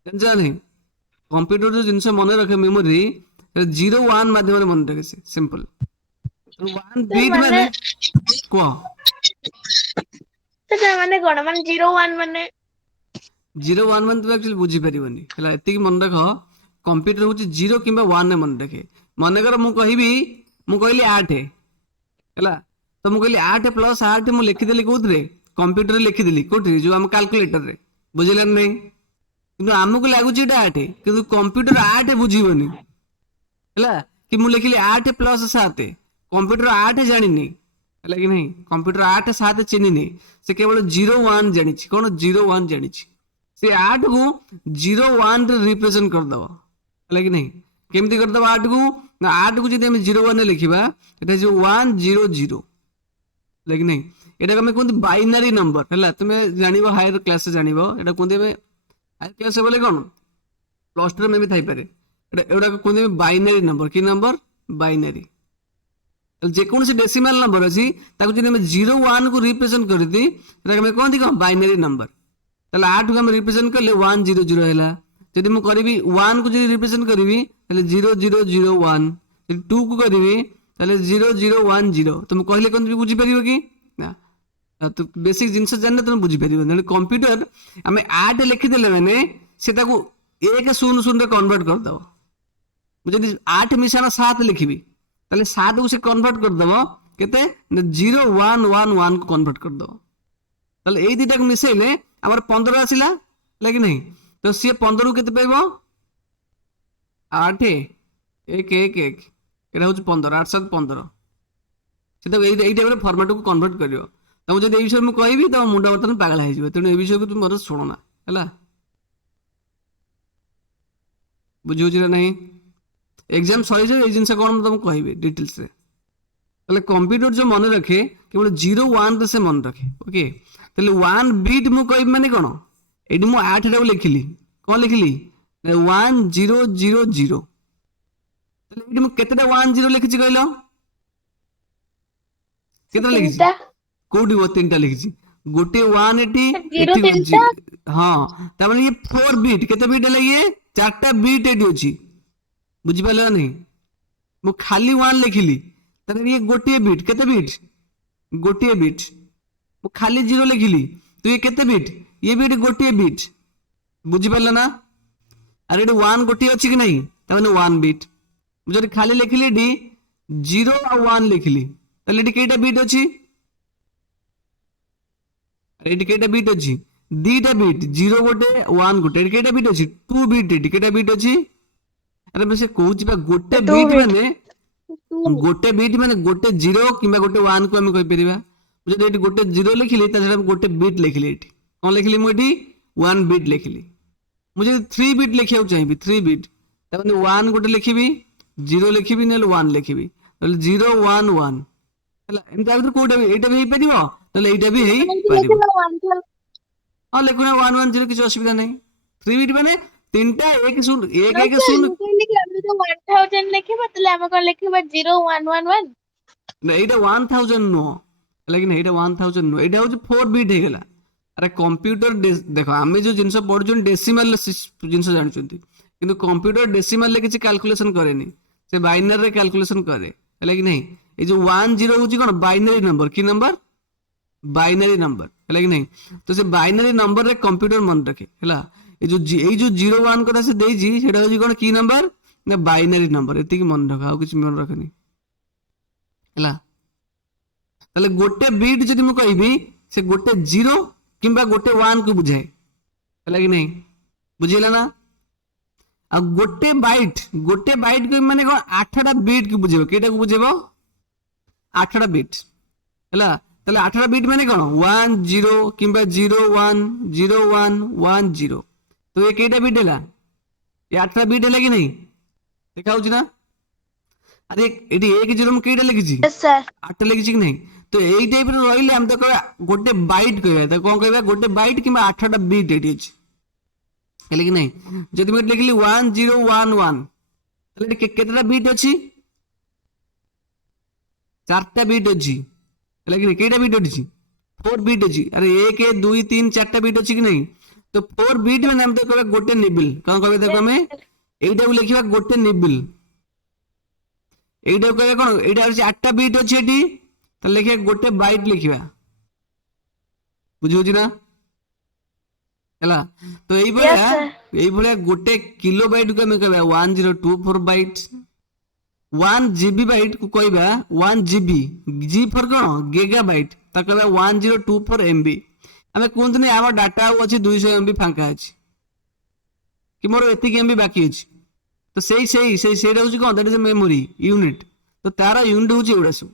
जान नहीं कंप्यूटर जो जिंस मन रखे मेमोरी 0 1 माध्यम रे मन रखे से सिंपल 1 बिट माने को तो माने कोन माने 01 माने 01 मान तो एक्चुअली बुझी परिबनी हला एति की मन रख कंप्यूटर होची 0 किंबा 1 ने मन रखे मन कर मु कहली 8 हला तो मु कहली 8 प्लस 8 मु लिखि देली कोथरे कंप्यूटर रे लिखि देली कोथरे जो हम कैलकुलेटर रे बुझिला नहीं किंतु हमको लागुची एटा 8 किंतु कंप्यूटर 8 बुझिबनी हला कि मु लिखिली 8 प्लस 7 कंप्यूटर 8 जानिनी हला कि नहीं कंप्यूटर 8 7 चिन्ही नहीं से केवल 0 1 जानि छी कोन 0 1 जानि छी से 8 को 0 1 रे रिप्रेजेंट कर दबो हला कि नहीं केमती कर दबो 8 को जदि हम 0 1 लिखिबा एटा जो 1 0 0 लेकिन नहीं एटा हम कोन बाइनरी नंबर हला तुमे जानिबो हायर क्लास से जानिबो एटा कोन देबे हायर क्लास बोले कोन प्लस 2 में भी थाई पारे एटा कोन देबे बाइनरी नंबर की नंबर बाइनरी ଯେକୌଣସି ଡେସିମାଲ ନମ୍ବର ଅଛି ତାକୁ ଯଦି ଆମେ 0 1 କୁ ରିପ୍ରେଜେଣ୍ଟ କରିଦି ସେଟା ଆମେ କହନ୍ତି କଣ ବାଇନାରୀ ନମ୍ବର। ତାହେଲେ 8 କୁ ଆମେ ରିପ୍ରେଜେଣ୍ଟ କଲେ 1 0 0 ହେଲା। ଯଦି ମୁଁ କରିବି 1 କୁ ଯଦି ରିପ୍ରେଜେଣ୍ଟ କରିବି ତାହେଲେ 0 0 0 1, ଯଦି 2 କୁ କରିବି ତାହେଲେ 0 0 1 0। ତମେ କହିଲେ କଣ তুমি ବୁଝିପାରିବ କି ନା? ତ ବେସିକ ଜିନିଷ ଜାଣିଲେ ତମେ ବୁଝିପାରିବ। ନହେଲେ କମ୍ପ୍ୟୁଟର ଆମେ 8 ଲେଖିଦେଲେ ମାନେ ସେ ତାକୁ 1 0 0 ରେ କନଭର୍ଟ କରିଦେବ। ମୁଁ ଯଦି 8 ମିଶାଣ 7 ଲିଖିବି ତାହେଲେ 7 କୁ ସେ କନଭର୍ଟ କରିଦେବ କେତେ 0 1 1 1 କୁ କନଭର୍ଟ କରିଦେବ। ତାହେଲେ ଏଇ ଦୁଇଟାକୁ ମିଶେଇଲେ ଆମର 15 ଆସିଲା ହେଲା କି ନାହିଁ? ତ ସିଏ 15 କୁ କେତେ ପାଇବ 8 1 1 1, ଏଇଟା ହଉଛି 15, 8 7 15। ସେ ତାକୁ ଏଇ ଟାଇପର ଫର୍ମାଟକୁ କନଭର୍ଟ କରିବ। ତମକୁ ଯଦି ଏଇ ବିଷୟରେ ମୁଁ କହିବି ତମ ମୁଣ୍ଡ ବର୍ତ୍ତମାନ ପାଗଳ ହେଇଯିବ। ତେଣୁ ଏ ବିଷୟକୁ ତୁମେ ମୋର ଶୁଣନା ହେଲା, ବୁଝିହଉଛି ନା ନାହିଁ? ଏକ୍ଜାମ ସରିଯାଉ ଏଇ ଜିନିଷ କଣ ମୁଁ ତମକୁ କହିବି ଡିଟେଲ୍ସରେ। ତାହେଲେ କମ୍ପ୍ୟୁଟର ଯୋଉ ମନେ ରଖେ କେବଳ 0 1 ରେ ସେ ମନେ ରଖେ। ଓକେ, ତାହେଲେ 1 ବିଟ୍ ମୁଁ କହିବି ମାନେ କଣ? ଏଇଠି ମୁଁ 8 ଟାକୁ ଲେଖିଲି, କଣ ଲେଖିଲି 1 0 0 0। ତାହେଲେ ଏଇଠି ମୁଁ କେତେଟା 1 0 ଲେଖିଛି କହିଲ? କେତେଟା ଲେଖିଛି? ତିନିଟା କୋଉଠି 3ଟା ଲେଖିଛି? ଗୋଟେ 1 ଏଠି, ଜିରୋ ଏଠି ତିନିଟା। ହଁ, ତାମାନେ ଇଏ 4 ବିଟ୍। କେତେ ବିଟ୍ ହେଲା ଇଏ? 4ଟା ବିଟ୍ ଏଠି ଅଛି। ବୁଝିପାରିଲ ନା ନାହିଁ? ମୁଁ ଖାଲି 1 ଲେଖିଲି ତାହେଲେ ଇଏ ଗୋଟିଏ ବିଟ୍। କେତେ ବିଟ୍? ଗୋଟିଏ ବିଟ୍। ମୁଁ ଖାଲି 0 ଲେଖିଲି ତ ଇଏ କେତେ ବିଟ୍? ଇଏ ବି ଏଠି ଗୋଟିଏ ବିଟ୍। ବୁଝିପାରିଲ ନା? ଆରେ ଏଠି 1 ଗୋଟିଏ ଅଛି କି ନାହିଁ? ତାମାନେ 1 ବିଟ୍। ମୁଁ ଯଦି ଖାଲି ଲେଖିଲି ଏଠି 0 ଆଉ 1 ଲେଖିଲି ତାହେଲେ ଏଠି କେଇଟା ବିଟ୍ ଅଛି? ଏଠି କେଇଟା ବିଟ୍ ଅଛି? 2ଟା ବିଟ୍। 0 ଗୋଟେ 1 ଗୋଟେ। ଏଠି କେଇଟା ବିଟ୍ ଅଛି? 2 ବିଟ୍। ଏଠି କେଇଟା ବିଟ୍ ଅଛି? ଆରେ ମୁଁ ସେ କହୁଛି ବା ଗୋଟେ ଟୁ ବିଟ୍ ବିଟ୍। ମାନେ ଗୋଟେ ବିଟ୍ ମାନେ ଗୋଟେ 0 କିମ୍ବା ଗୋଟେ 1 କୁ ଆମେ କହିପାରିବା। ମୁଁ ଯଦି ଏଠି ଗୋଟେ 0 ଲେଖିଲି ତାହେଲେ ସେଟା ଗୋଟେ ବିଟ୍ ଲେଖିଲି। ଏଠି କଣ ଲେଖିଲି? ମୁଁ ଏଠି 1 ବିଟ୍ ଲେଖିଲି। ମୁଁ ଯଦି 3 ବିଟ୍ ଲେଖିବାକୁ ଚାହିଁବି 3 ବିଟ୍ ତାମାନେ 1 ଗୋଟେ ଲେଖିବି, 0 ଲେଖିବି, ନହେଲେ 1 ଲେଖିବି। ତାହେଲେ 0 1 1 ହେଲା। ଏମିତି ଆ ଭିତରୁ କୋଉଟା ବି ଏଇଟା ବି ହେଇପାରିବ, ତାହେଲେ ଏଇଟା ବି ହେଇପାରିବ। ଲେଖିବା 1 12। ହଁ ଲେଖୁନା 1 1 0 କିଛି ଅସୁବିଧା ନାହିଁ। 3 ବିଟ୍ ମାନେ 3ଟା 1 0 1 ନାଇଁ 1 ସାର୍, 0। ମୁଁ କହିଲି କି ଆମେ ଯୋଉ 1000 ଲେଖିବା ତାହେଲେ ଆମେ କଣ ଲେଖିବା 0 1 1 1? ନା ଏଇଟା 1000 ନୁହଁ ହେଲା କି ନା? ଏଇଟା 1000 ନୁହଁ, ଏଇଟା ହଉଛି 4 ବିଟ୍ ହେଇଗଲା। ଆରେ କମ୍ପ୍ୟୁଟର ଦେଖ ଆମେ ଯୋଉ ଜିନିଷ ପଢୁଛନ୍ତି ଡେସିମାଲ ଜିନିଷ ଜାଣୁଛନ୍ତି, କିନ୍ତୁ କମ୍ପ୍ୟୁଟର ଡେସିମାଲରେ କିଛି କାଲକୁଲେସନ କରେନି, ସେ ବାଇନାରୀରେ କାଲକୁଲେସନ କରେ ହେଲା କି ନାହିଁ? ଏଇ ଯୋଉ 1 0 ହଉଛି କଣ ବାଇନାରୀ ନମ୍ବର। କି ନମ୍ବର? ବାଇନାରୀ ନମ୍ବର ହେଲା କି ନାହିଁ? ତ ସେ ବାଇନାରୀ ନମ୍ବରରେ କମ୍ପ୍ୟୁଟର ମନେ ରଖେ ହେଲା। ଏଇ ଯୋଉ 0 1 କଥା ସେ ଦେଇଛି ସେଟା ହଉଛି କଣ କି ନମ୍ବର? ନା ବାଇନାରୀ ନମ୍ବର। ଏତିକି ମନେ ରଖ, ଆଉ କିଛି ମନେ ରଖନି ହେଲା। ତାହେଲେ ଗୋଟେ ବିଟ୍ ଯଦି ମୁଁ କହିବି ସେ ଗୋଟେ 0 କିମ୍ବା ଗୋଟେ 1 କୁ ବୁଝାଏ ହେଲା କି ନାହିଁ? ବୁଝିଲା ନା? ଆଉ ଗୋଟେ ବାଇଟ୍ କହିବି ମାନେ କଣ 8ଟା ବିଟ୍ କୁ ବୁଝେଇବ। କେଇଟାକୁ ବୁଝେଇବ? 8ଟା ବିଟ୍ ହେଲା। ତାହେଲେ 8ଟା ବିଟ୍ ମାନେ କଣ 1 0 କିମ୍ବା 0 1 0 1 1 0। ତ ଏ କେଇଟା ବିଟ୍ ହେଲା? ଏ 8ଟା ବିଟ୍ ହେଲା କି ନାହିଁ? ଦେଖା ହଉଛି ନା? ଆରେ ଏଠି 1 0 ମୁଁ କେଇଟା ଲେଖିଛି? Yes sir. 8ଟା ଲେଖିଛି କି ନାହିଁ? ତ ଏଇ ଟାଇପର ରହିଲେ ଆମେ ତ କହିବା ଗୋଟେ ବାଇଟ୍ କହିବା। ତାକୁ କଣ କହିବା? ଗୋଟେ ବାଇଟ୍ କିମ୍ବା 8ଟା ବିଟ୍ ଏଠି ଅଛି ହେଲେ କି ନାହିଁ? ଯଦି ମୁଁ ଏଠି ଲେଖିଲି 1 0 1 1 ତାହେଲେ ଏଠି କେତେଟା ବିଟ୍ ଅଛି? 4ଟା ବିଟ୍ ଅଛି ହେଲା କି ନାହିଁ? କେଇଟା ବିଟ୍ ଅଛି? 4 ବିଟ୍ ଅଛି। ଆରେ 1 2 3 4ଟା ବିଟ୍ ଅଛି କି ନାହିଁ? ତ 4 ବିଟ୍ ମାନେ ଆମେ ତାକୁ କହିବା ଗୋଟେ ନିବିଲ୍। କଣ କହିବା ତାକୁ? ଆମେ ଏଇଟାକୁ ଲେଖିବା ଗୋଟେ ନିବିଲ୍। ଏଇଟାକୁ କହିବା କଣ? ଏଇଟା ଅଛି 8ଟା ବିଟ୍ ଅଛି ଏଠି, ତାହେଲେ ଲେଖିବା ଗୋଟେ ବାଇଟ୍ ଲେଖିବା। ବୁଝିହଉଛି ନା? ହେଲା। ତ Yes sir. ଏଇଭଳିଆ ଗୋଟେ କିଲୋ ବାଇଟ୍ କୁ ଆମେ କହିବା 1024 ବାଇଟ୍। 1 GB ବାଇଟ୍ କୁ କହିବା 1 GB। ଜି ଫର୍ କଣ? Gigabyte. ତାକୁ କହିବା 1024 MB। ଆମେ କୁହନ୍ତୁନି ଆମ ଡାଟା ଆଉ ଅଛି 200 MB ଫାଙ୍କା ଅଛି, କି ମୋର ଏତିକି MB ବାକି ଅଛି। ତ ସେଇଟା ହଉଛି କଣ? That is memory unit. ତ ତାର ୟୁନିଟ୍ ହଉଛି ଏଗୁଡା ସବୁ।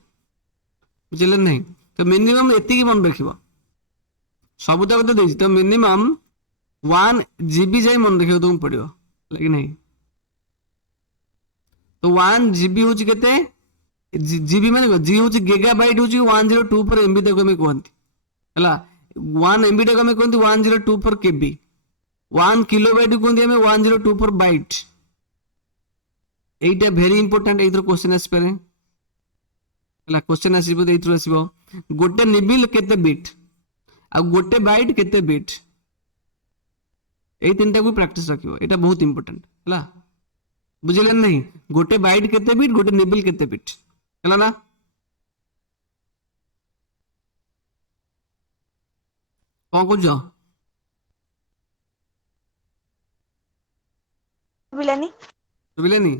ବୁଝିଲେ ନାହିଁ? ତ ମିନିମମ୍ ଏତିକି ମନେ ରଖିବ। ସବୁ ତକ ତ ଦେଇଛି, ତ ମିନିମମ୍ 1 GB ଯାଇ ମନେ ରଖିବାକୁ ତମକୁ ପଡିବ ହେଲା କି ନାହିଁ? ତ 1 GB ହଉଛି କେତେ? ଜିବି ମାନେ କଣ? ଜି ହଉଛି ଗିଗା ବାଇଟ୍, ହଉଛି 1024 MB ତାକୁ ଆମେ କୁହନ୍ତି ହେଲା। 1 MB ଟାକୁ ଆମେ କୁହନ୍ତି 1024 KB। 1 କିଲୋ ବାଇଟ୍ କୁହନ୍ତି ଆମେ 1024 ବାଇଟ୍। এইটা ভেরি ইম্পর্টান্ট, এইথর কোশ্চেন আসপারে। ହେଲା क्वेश्चन आसीबो देइथु आसीबो गोटे निबिल केते बिट आ गोटे बाइट केते बिट एई तीनटा को प्रैक्टिस रखिबो एटा बहुत इंपोर्टेंट ହେଲା बुझिले नहीं गोटे बाइट केते बिट गोटे निबिल केते बिट ହେଲା ना कौन कुछ बिलानी बुझिलेनी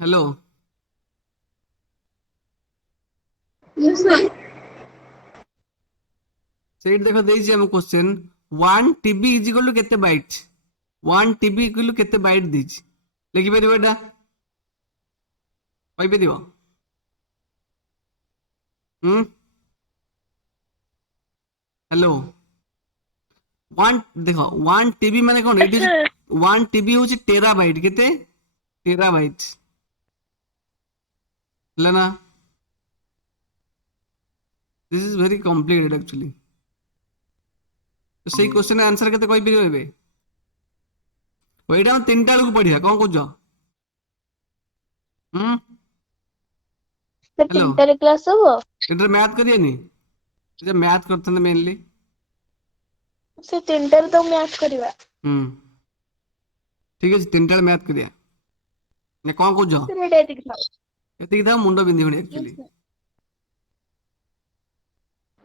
हेलो Yes, sir. ସେଇଠି ଦେଖ ଦେଇଛି ଆମ question 1 TB is equal to केते बाइट 1 TB इक्वल टू केते बाइट ଦେଇଛି लिखि परिबो एटा कहि परिबो हेलो 1 देखो 1 TB माने कोन इट इज 1 TB होची टेराबाइट केते टेराबाइट ହେଲା ना this is very complicated actually तो सही क्वेश्चन आंसर केते कहि परिबो एबे ओइटा 3टा बेलू पढ़िया कौन कुछ सर हेलो 3टाରେ କ୍ଲାସ ହବ ଏଟାରେ ମ୍ୟାଥ୍ କରିବାନି ଯେ ମ୍ୟାଥ୍ କରିଥାନ୍ତେ ମେନଲି ସେ 3टाରେ ତ ମ୍ୟାଥ କରିବା ଠିକ ଅଛି 3ଟା ବେଳେ ମ୍ୟାଥ୍ କରିବା ନା କଣ କହୁଛ ସର ଏଇଟା ଏତିକି ଥାଉ ଏତିକି ଥାଉ ମୁଣ୍ଡ ବିନ୍ଧିବନି ଆକ୍ଚୁଆଲି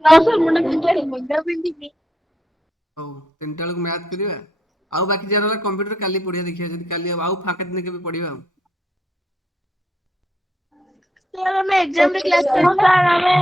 No, sir. मुंडा बिंदु ମୁଣ୍ଡ ବିନ୍ଧିକି ହଉ 3ଟା ବେଳକୁ ମ୍ୟାଥ୍ କରିବା ଆଉ ବାକି ଯାହା ରହିଲା କମ୍ପ୍ୟୁଟର କାଲି ପଢିବା ଦେଖିବା ଯଦି କାଲି ଆଉ ଫାଙ୍କା ଦିନ କେବେ ପଢିବା ଆଉ सर हमें एग्जाम रे Okay, क्लास sir. करना सर हमें